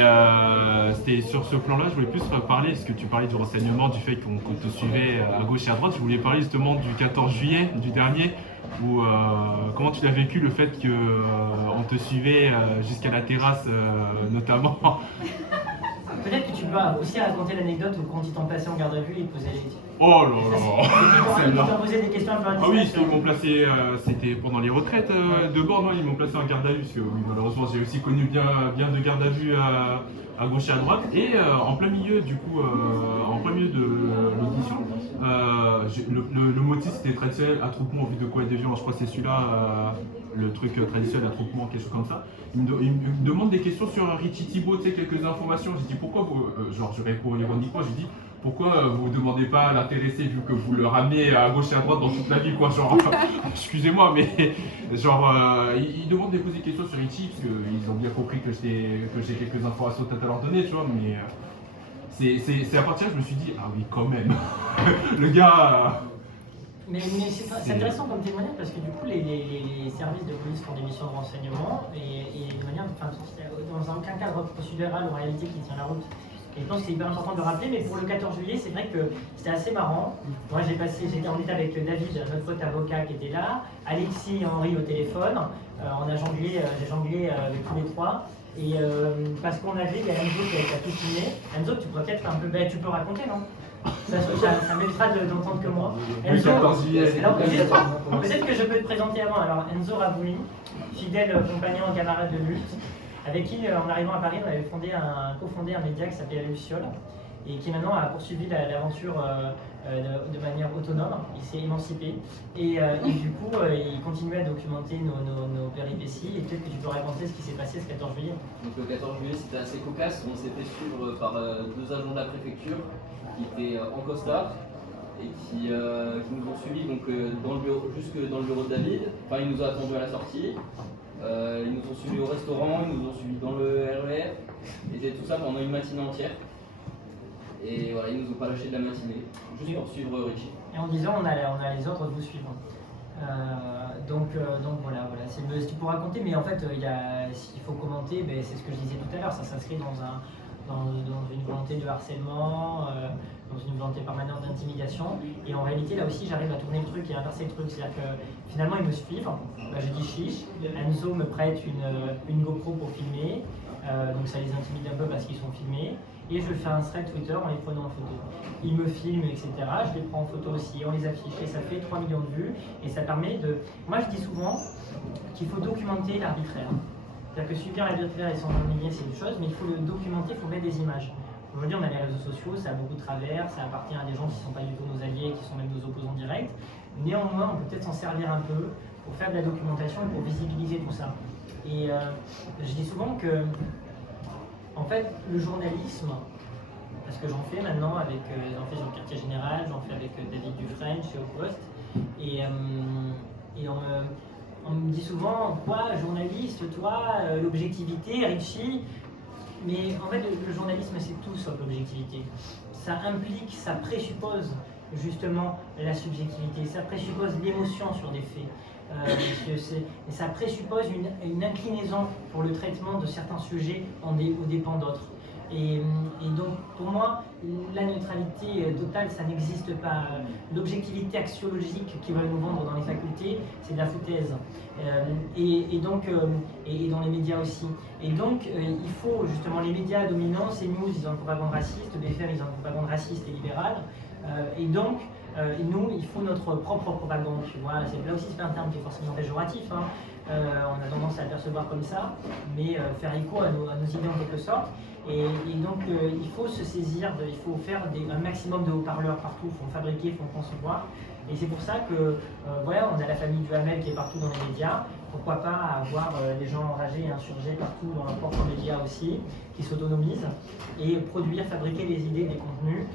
c'était sur ce plan-là, je voulais plus parler, parce que tu parlais du renseignement, du fait qu'on te suivait à gauche et à droite. Je voulais parler justement du 14 juillet, du dernier, où comment tu l'as vécu, le fait qu'on te suivait jusqu'à la terrasse notamment. Peut-être que tu peux aussi raconter l'anecdote où quand ils t'ont placé en garde à vue, ils te posaient les... Oh là là. Ils t'ont posé des questions un peu Ah oui, indiscrètes. ils m'ont placé, c'était pendant les retraites de bord, non, ils m'ont placé en garde à vue, parce que oui, malheureusement j'ai aussi connu bien de garde à vue à gauche et à droite, et en plein milieu du coup, en plein milieu de l'audition, le motif c'était traditionnel, attroupement au vu de quoi et des viandes, je crois que c'est celui-là, le truc traditionnel, attroupement, quelque chose comme ça. Il me demande des questions sur Richie Thibault, tu sais, quelques informations. J'ai dit pourquoi vous, genre je réponds ironiquement, j'ai dit pourquoi vous ne demandez pas à l'intéresser vu que vous le ramenez à gauche et à droite dans toute la ville, quoi, genre, excusez-moi, mais genre, ils demandent de poser des questions sur Richie, parce qu'ils ont bien compris que j'ai quelques informations peut-être à leur donner, tu vois, mais c'est à partir de là que je me suis dit, ah oui, quand même, le gars... Mais c'est intéressant comme témoignage parce que du coup les services de police font des missions de renseignement et de manière, enfin, dans aucun cadre procédural ou réalité qui tient la route. Et je pense que c'est hyper important de le rappeler, mais pour le 14 juillet, c'est vrai que c'était assez marrant. Moi j'étais en état avec David, notre pote avocat qui était là, Alexis et Henri au téléphone. On a jonglé, j'ai jonglé avec tous les trois. Et parce qu'on avait, il y a Enzo qui a tout filmé. Enzo, tu pourrais peut-être un peu, tu peux raconter, non? Ça méritera d'entendre que moi. Enzo, alors peut-être que je peux te présenter avant. Alors Enzo Rabouli, fidèle compagnon et camarade de lutte, avec qui en arrivant à Paris, on avait cofondé un média qui s'appelait Luciole et qui maintenant a poursuivi l'aventure de manière autonome. Il s'est émancipé et du coup il continuait à documenter nos péripéties et peut-être que tu peux raconter ce qui s'est passé ce 14 juillet. Donc le 14 juillet c'était assez cocasse, on s'est fait suivre par deux agents de la préfecture qui étaient en costard et qui nous ont suivis donc, jusque dans le bureau de David. Enfin, ils nous ont attendus à la sortie, ils nous ont suivis au restaurant, ils nous ont suivis dans le RER, et tout ça pendant une matinée entière. Et voilà, ils nous ont pas lâché de la matinée, juste pour suivre Richie. Et en disant on a les ordres de vous suivre. Donc voilà, c'est tu peux raconter, mais en fait ce qu'il faut commenter, c'est ce que je disais tout à l'heure, ça s'inscrit dans une volonté de harcèlement, dans une volonté permanente d'intimidation. Et en réalité, là aussi, j'arrive à tourner le truc et à inverser le truc. C'est-à-dire que finalement, ils me suivent. Je dis chiche. Enzo me prête une GoPro pour filmer. Donc ça les intimide un peu parce qu'ils sont filmés. Et je fais un thread Twitter en les prenant en photo. Ils me filment, etc. Je les prends en photo aussi, on les affiche. Et ça fait 3 millions de vues. Et ça permet de... Moi, je dis souvent qu'il faut documenter l'arbitraire. C'est-à-dire que subir l'arbitraire et s'en humilier, c'est une chose, mais il faut le documenter, il faut mettre des images. Aujourd'hui, on a les réseaux sociaux, ça a beaucoup de travers, ça appartient à des gens qui ne sont pas du tout nos alliés, qui sont même nos opposants directs. Néanmoins, on peut peut-être s'en servir un peu pour faire de la documentation et pour visibiliser tout ça. Et je dis souvent que, en fait, le journalisme, parce que j'en fais maintenant, j'en fais sur le quartier général, j'en fais avec David Dufresne chez Au Poste, et on me dit souvent, quoi, journaliste, toi, l'objectivité, Richie. Mais en fait, le journalisme, c'est tout sauf l'objectivité. Ça implique, ça présuppose justement la subjectivité, ça présuppose l'émotion sur des faits. Et ça présuppose une inclinaison pour le traitement de certains sujets aux dépens d'autres. Et donc, pour moi, la neutralité totale, ça n'existe pas. L'objectivité axiologique qu'ils veulent nous vendre dans les facultés, c'est de la foutaise. Et dans les médias aussi. Et donc, il faut justement, les médias dominants, CNews, ils ont une propagande raciste, BFM, ils ont une propagande raciste et libérale. Et donc, nous, il faut notre propre propagande, tu vois. Là aussi, c'est pas un terme qui est forcément péjoratif, hein. On a tendance à le percevoir comme ça, mais faire écho à nos idées en quelque sorte. Et donc, il faut se saisir, il faut faire un maximum de haut-parleurs partout, il faut fabriquer, il faut concevoir. Et c'est pour ça que, voilà, on a la famille du Hamel qui est partout dans les médias. Pourquoi pas avoir des gens enragés et insurgés partout dans leurs propres médias aussi, qui s'autonomisent, et produire, fabriquer des idées, des contenus.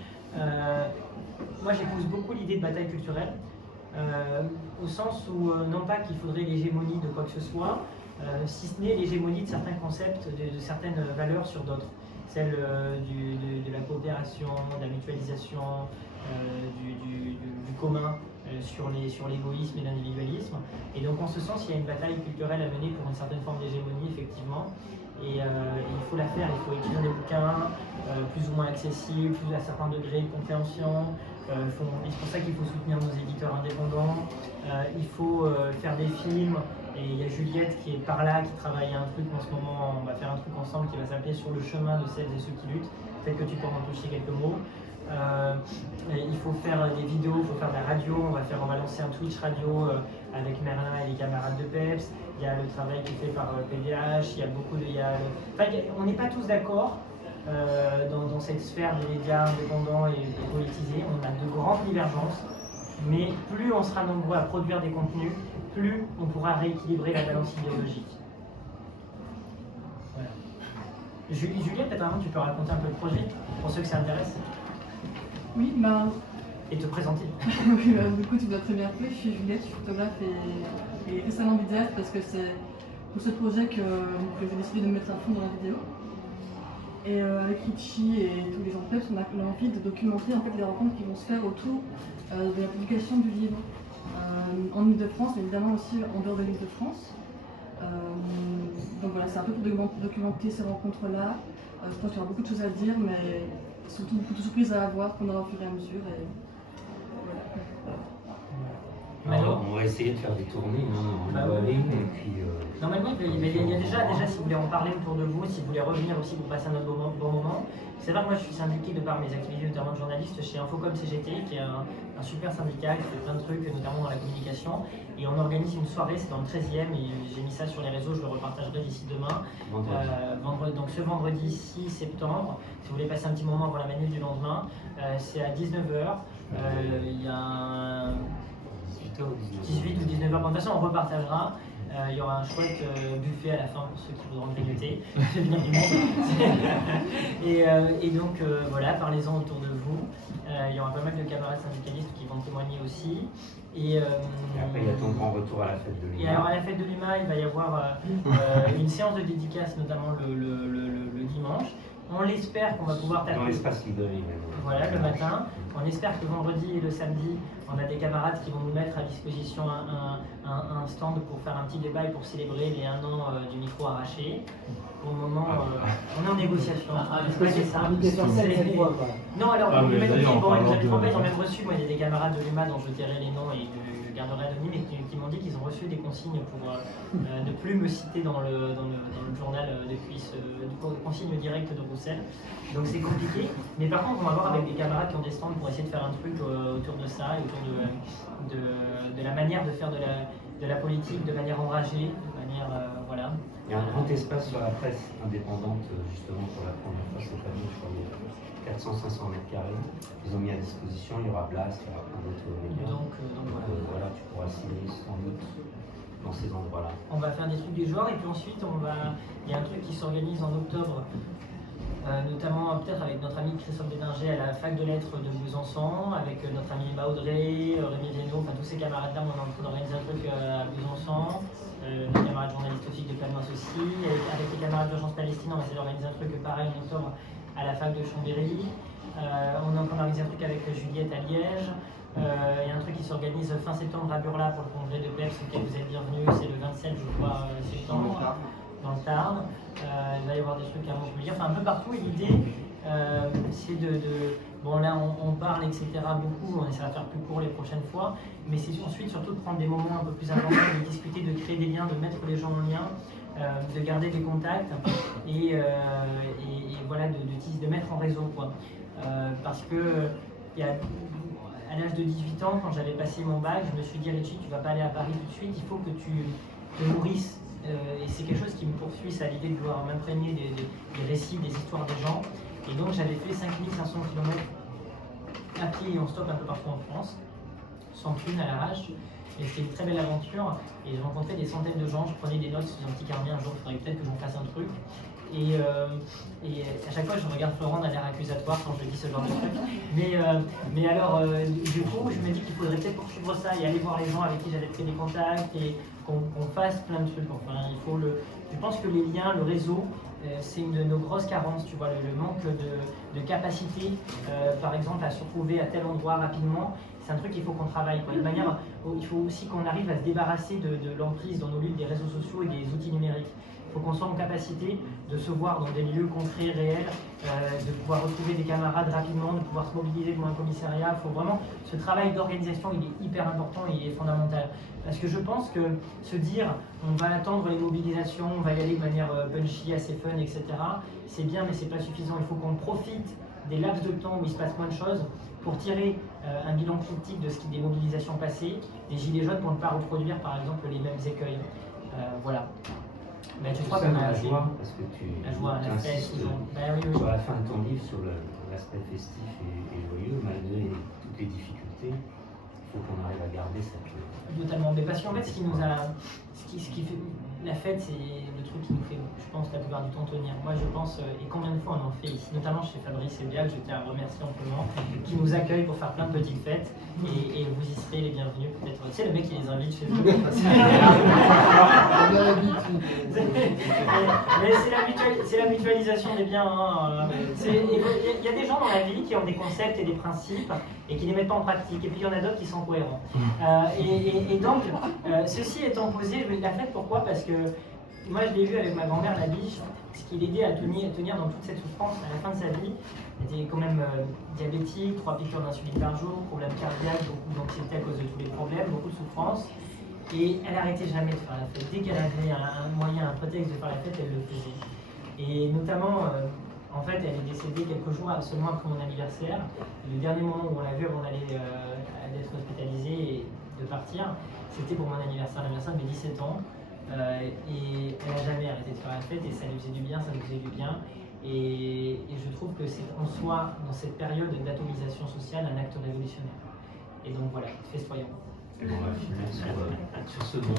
Moi, j'épouse beaucoup l'idée de bataille culturelle, au sens où, non pas qu'il faudrait l'hégémonie de quoi que ce soit, si ce n'est l'hégémonie de certains concepts, de certaines valeurs sur d'autres. Celle de la coopération, de la mutualisation, du commun, sur l'égoïsme et l'individualisme. Et donc en ce sens, il y a une bataille culturelle à mener pour une certaine forme d'hégémonie, effectivement. Et il faut la faire, il faut écrire des bouquins plus ou moins accessibles, plus à certains degrés de compréhension. Et c'est pour ça qu'il faut soutenir nos éditeurs indépendants. Il faut faire des films. Et il y a Juliette qui est par là, qui travaille à un truc en ce moment. On va faire un truc ensemble qui va s'appeler Sur le chemin de celles et ceux qui luttent. Peut-être que tu pourras en toucher quelques mots. Il faut faire des vidéos, il faut faire de la radio. On va lancer un Twitch radio avec Merlin et les camarades de PEPS. Il y a le travail qui est fait par PDH. Il y a beaucoup de. On n'est pas tous d'accord dans cette sphère des médias indépendants et politisés. On a de grandes divergences. Mais plus on sera nombreux à produire des contenus, plus on pourra rééquilibrer la balance idéologique. Voilà. Juliette, peut-être avant, tu peux raconter un peu le projet pour ceux que ça intéresse Oui, et te présenter. Du coup, tu dois très bien fait. Je suis Juliette, je suis photographe et récemment vidéaste parce que c'est pour ce projet que j'ai décidé de me mettre à fond dans la vidéo. Et avec Richie et tous les gens de PEPS, on a envie de documenter en fait, les rencontres qui vont se faire autour de la publication du livre. En Ile-de-France, mais évidemment aussi en dehors de l'Ile-de-France. Donc voilà, c'est un peu pour documenter ces rencontres-là. Je pense qu'il y aura beaucoup de choses à dire, mais surtout beaucoup de surprises à avoir qu'on aura au fur et à mesure. Et voilà. Alors, on va essayer de faire des tournées en ligne et puis. Normalement, il y a déjà, si vous voulez en parler autour de vous, si vous voulez revenir aussi pour passer un autre bon moment. C'est vrai que moi je suis syndiqué de par mes activités, notamment de journaliste chez Infocom CGT, qui est un super syndicat qui fait plein de trucs, notamment dans la communication. Et on organise une soirée, c'est dans le 13e, et j'ai mis ça sur les réseaux, je le repartagerai d'ici demain. Donc ce vendredi 6 septembre, si vous voulez passer un petit moment avant la manif du lendemain, c'est à 19h. Il y a un 18 ou 19h, de toute façon on repartagera. Il y aura un chouette buffet à la fin pour ceux qui voudront grignoter, venir du monde. Et donc voilà, parlez-en autour de vous. Il y aura pas mal de camarades syndicalistes qui vont témoigner aussi. Et après, il y a ton grand retour à la fête de l'UMA. Et alors à la fête de l'UMA, il va y avoir une séance de dédicace, notamment le dimanche. On l'espère qu'on va pouvoir taper. Dans l'espace librairie même. Voilà, le matin. On espère que vendredi et le samedi, on a des camarades qui vont nous mettre à disposition un stand pour faire un petit débat et pour célébrer les 1 an du micro arraché. Pour le moment, on est en négociation. Non, alors, ils ont même reçu, moi, il y a des camarades de l'UMA dont je dirai les noms et je garderai anonyme, et qui m'ont dit qu'ils ont reçu des consignes pour ne plus me citer dans le journal depuis consigne directe de Roussel. Donc c'est compliqué. Mais par contre, on va voir avec des camarades qui ont des stands pour essayer de faire un truc autour de ça, et autour de la manière de faire de la politique de manière enragée, de manière voilà. Il y a un grand espace sur la presse indépendante, justement, pour la première fois cette année, je crois, 400-500 mètres carrés. Ils ont mis à disposition, il y aura Blast, il y aura plein d'autres médias. Donc voilà, tu pourras signer sans doute dans ces endroits-là. On va faire des trucs du genre, et puis ensuite, il y a un truc qui s'organise en octobre, notamment peut-être avec notre ami Christophe Bédinger à la fac de lettres de Besançon, avec notre ami Emma Audrey, Rémi Viennot, enfin tous ces camarades-là, on est en train d'organiser un truc à Besançon. Les camarades journalistes aussi de Palmas aussi. Avec les camarades d'Urgence Palestine, on va essayer d'organiser un truc pareil en octobre à la fac de Chambéry. On est en train d'organiser un truc avec Juliette à Liège. Il y a un truc qui s'organise fin septembre à Burla pour le congrès de PEPS, auquel vous êtes bienvenus. C'est le 27, je crois, septembre, dans le Tarn. Il va y avoir des trucs à Montpellier, enfin un peu partout. Et l'idée, c'est bon là on parle, etc. beaucoup, on essaiera de faire plus court les prochaines fois, mais c'est ensuite surtout de prendre des moments un peu plus importants, de discuter, de créer des liens, de mettre les gens en lien, de garder des contacts et voilà, de mettre en réseau, quoi. Parce que à l'âge de 18 ans, quand j'avais passé mon bac, je me suis dit, Richie, tu vas pas aller à Paris tout de suite, il faut que tu te nourrisses. Et c'est quelque chose qui me poursuit, c'est à l'idée de vouloir m'imprégner des récits, des histoires des gens. Et donc j'avais fait 5500 km à pied et en stop un peu partout en France, sans thune, à l'arrache. Et c'était une très belle aventure. Et j'ai rencontré des centaines de gens, je prenais des notes sur un petit carnet, un jour il faudrait peut-être que j'en fasse un truc. Et à chaque fois, je regarde Florent d'un air accusatoire quand je dis ce genre de truc. Mais alors, du coup, je me dis qu'il faudrait peut-être poursuivre ça et aller voir les gens avec qui j'avais pris des contacts et qu'on fasse plein de trucs. Enfin, je pense que les liens, le réseau, c'est une de nos grosses carences, tu vois, le manque de capacité, par exemple, à se retrouver à tel endroit rapidement. C'est un truc qu'il faut qu'on travaille. De manière, il faut aussi qu'on arrive à se débarrasser de l'emprise dans nos luttes des réseaux sociaux et des outils numériques. Il faut qu'on soit en capacité de se voir dans des lieux concrets, réels, de pouvoir retrouver des camarades rapidement, de pouvoir se mobiliser devant un commissariat. Il faut vraiment, ce travail d'organisation, il est hyper important et il est fondamental. Parce que je pense que se dire, on va attendre les mobilisations, on va y aller de manière punchy, assez fun, etc., c'est bien, mais c'est pas suffisant. Il faut qu'on profite des laps de temps où il se passe moins de choses pour tirer un bilan critique de ce qui des mobilisations passées, des gilets jaunes pour ne pas reproduire, par exemple, les mêmes écueils. Voilà. Ben, tu crois ça qu'on dans a la assez... joie, parce que tu La joie, la fête, insistes toujours. Ben, oui. sur la fin de ton livre, sur l'aspect festif et joyeux, malgré toutes les difficultés, il faut qu'on arrive à garder cette... Totalement. Mais parce qu'en fait, ce qui fait la fête, c'est le truc qui nous fait, je pense, la plupart du temps tenir. Moi, je pense, et combien de fois on en fait ici, notamment chez Fabrice et Bial, je tiens à remercier amplement, qui nous accueillent pour faire plein de petites fêtes, et vous y serez les bienvenus peut-être. Tu sais, le mec qui les invite chez eux. Mais c'est la mutualisation des biens. Hein. Il y a des gens dans la vie qui ont des concepts et des principes et qui ne les mettent pas en pratique. Et puis il y en a d'autres qui sont cohérents. Et donc, ceci étant posé, la fête, pourquoi? Parce que moi, je l'ai vu avec ma grand-mère, la biche, ce qui l'aidait à tenir dans toute cette souffrance à la fin de sa vie. Elle était quand même diabétique, 3 piqûres d'insuline par jour, problème cardiaque, beaucoup d'anxiété à cause de tous les problèmes, beaucoup de souffrance. Et elle n'arrêtait jamais de faire la fête. Dès qu'elle avait un moyen, un prétexte de faire la fête, elle le faisait. Et notamment, en fait, elle est décédée quelques jours seulement après mon anniversaire. Le dernier moment où on l'a vue avant d'aller d'être hospitalisée et de partir, c'était pour mon anniversaire, l'anniversaire de mes 17 ans. Et elle n'a jamais arrêté de faire la fête et ça lui faisait du bien, ça nous faisait du bien. Et je trouve que c'est en soi, dans cette période d'atomisation sociale, un acte révolutionnaire. Et donc voilà, festoyons. Et on va finir sur ce bon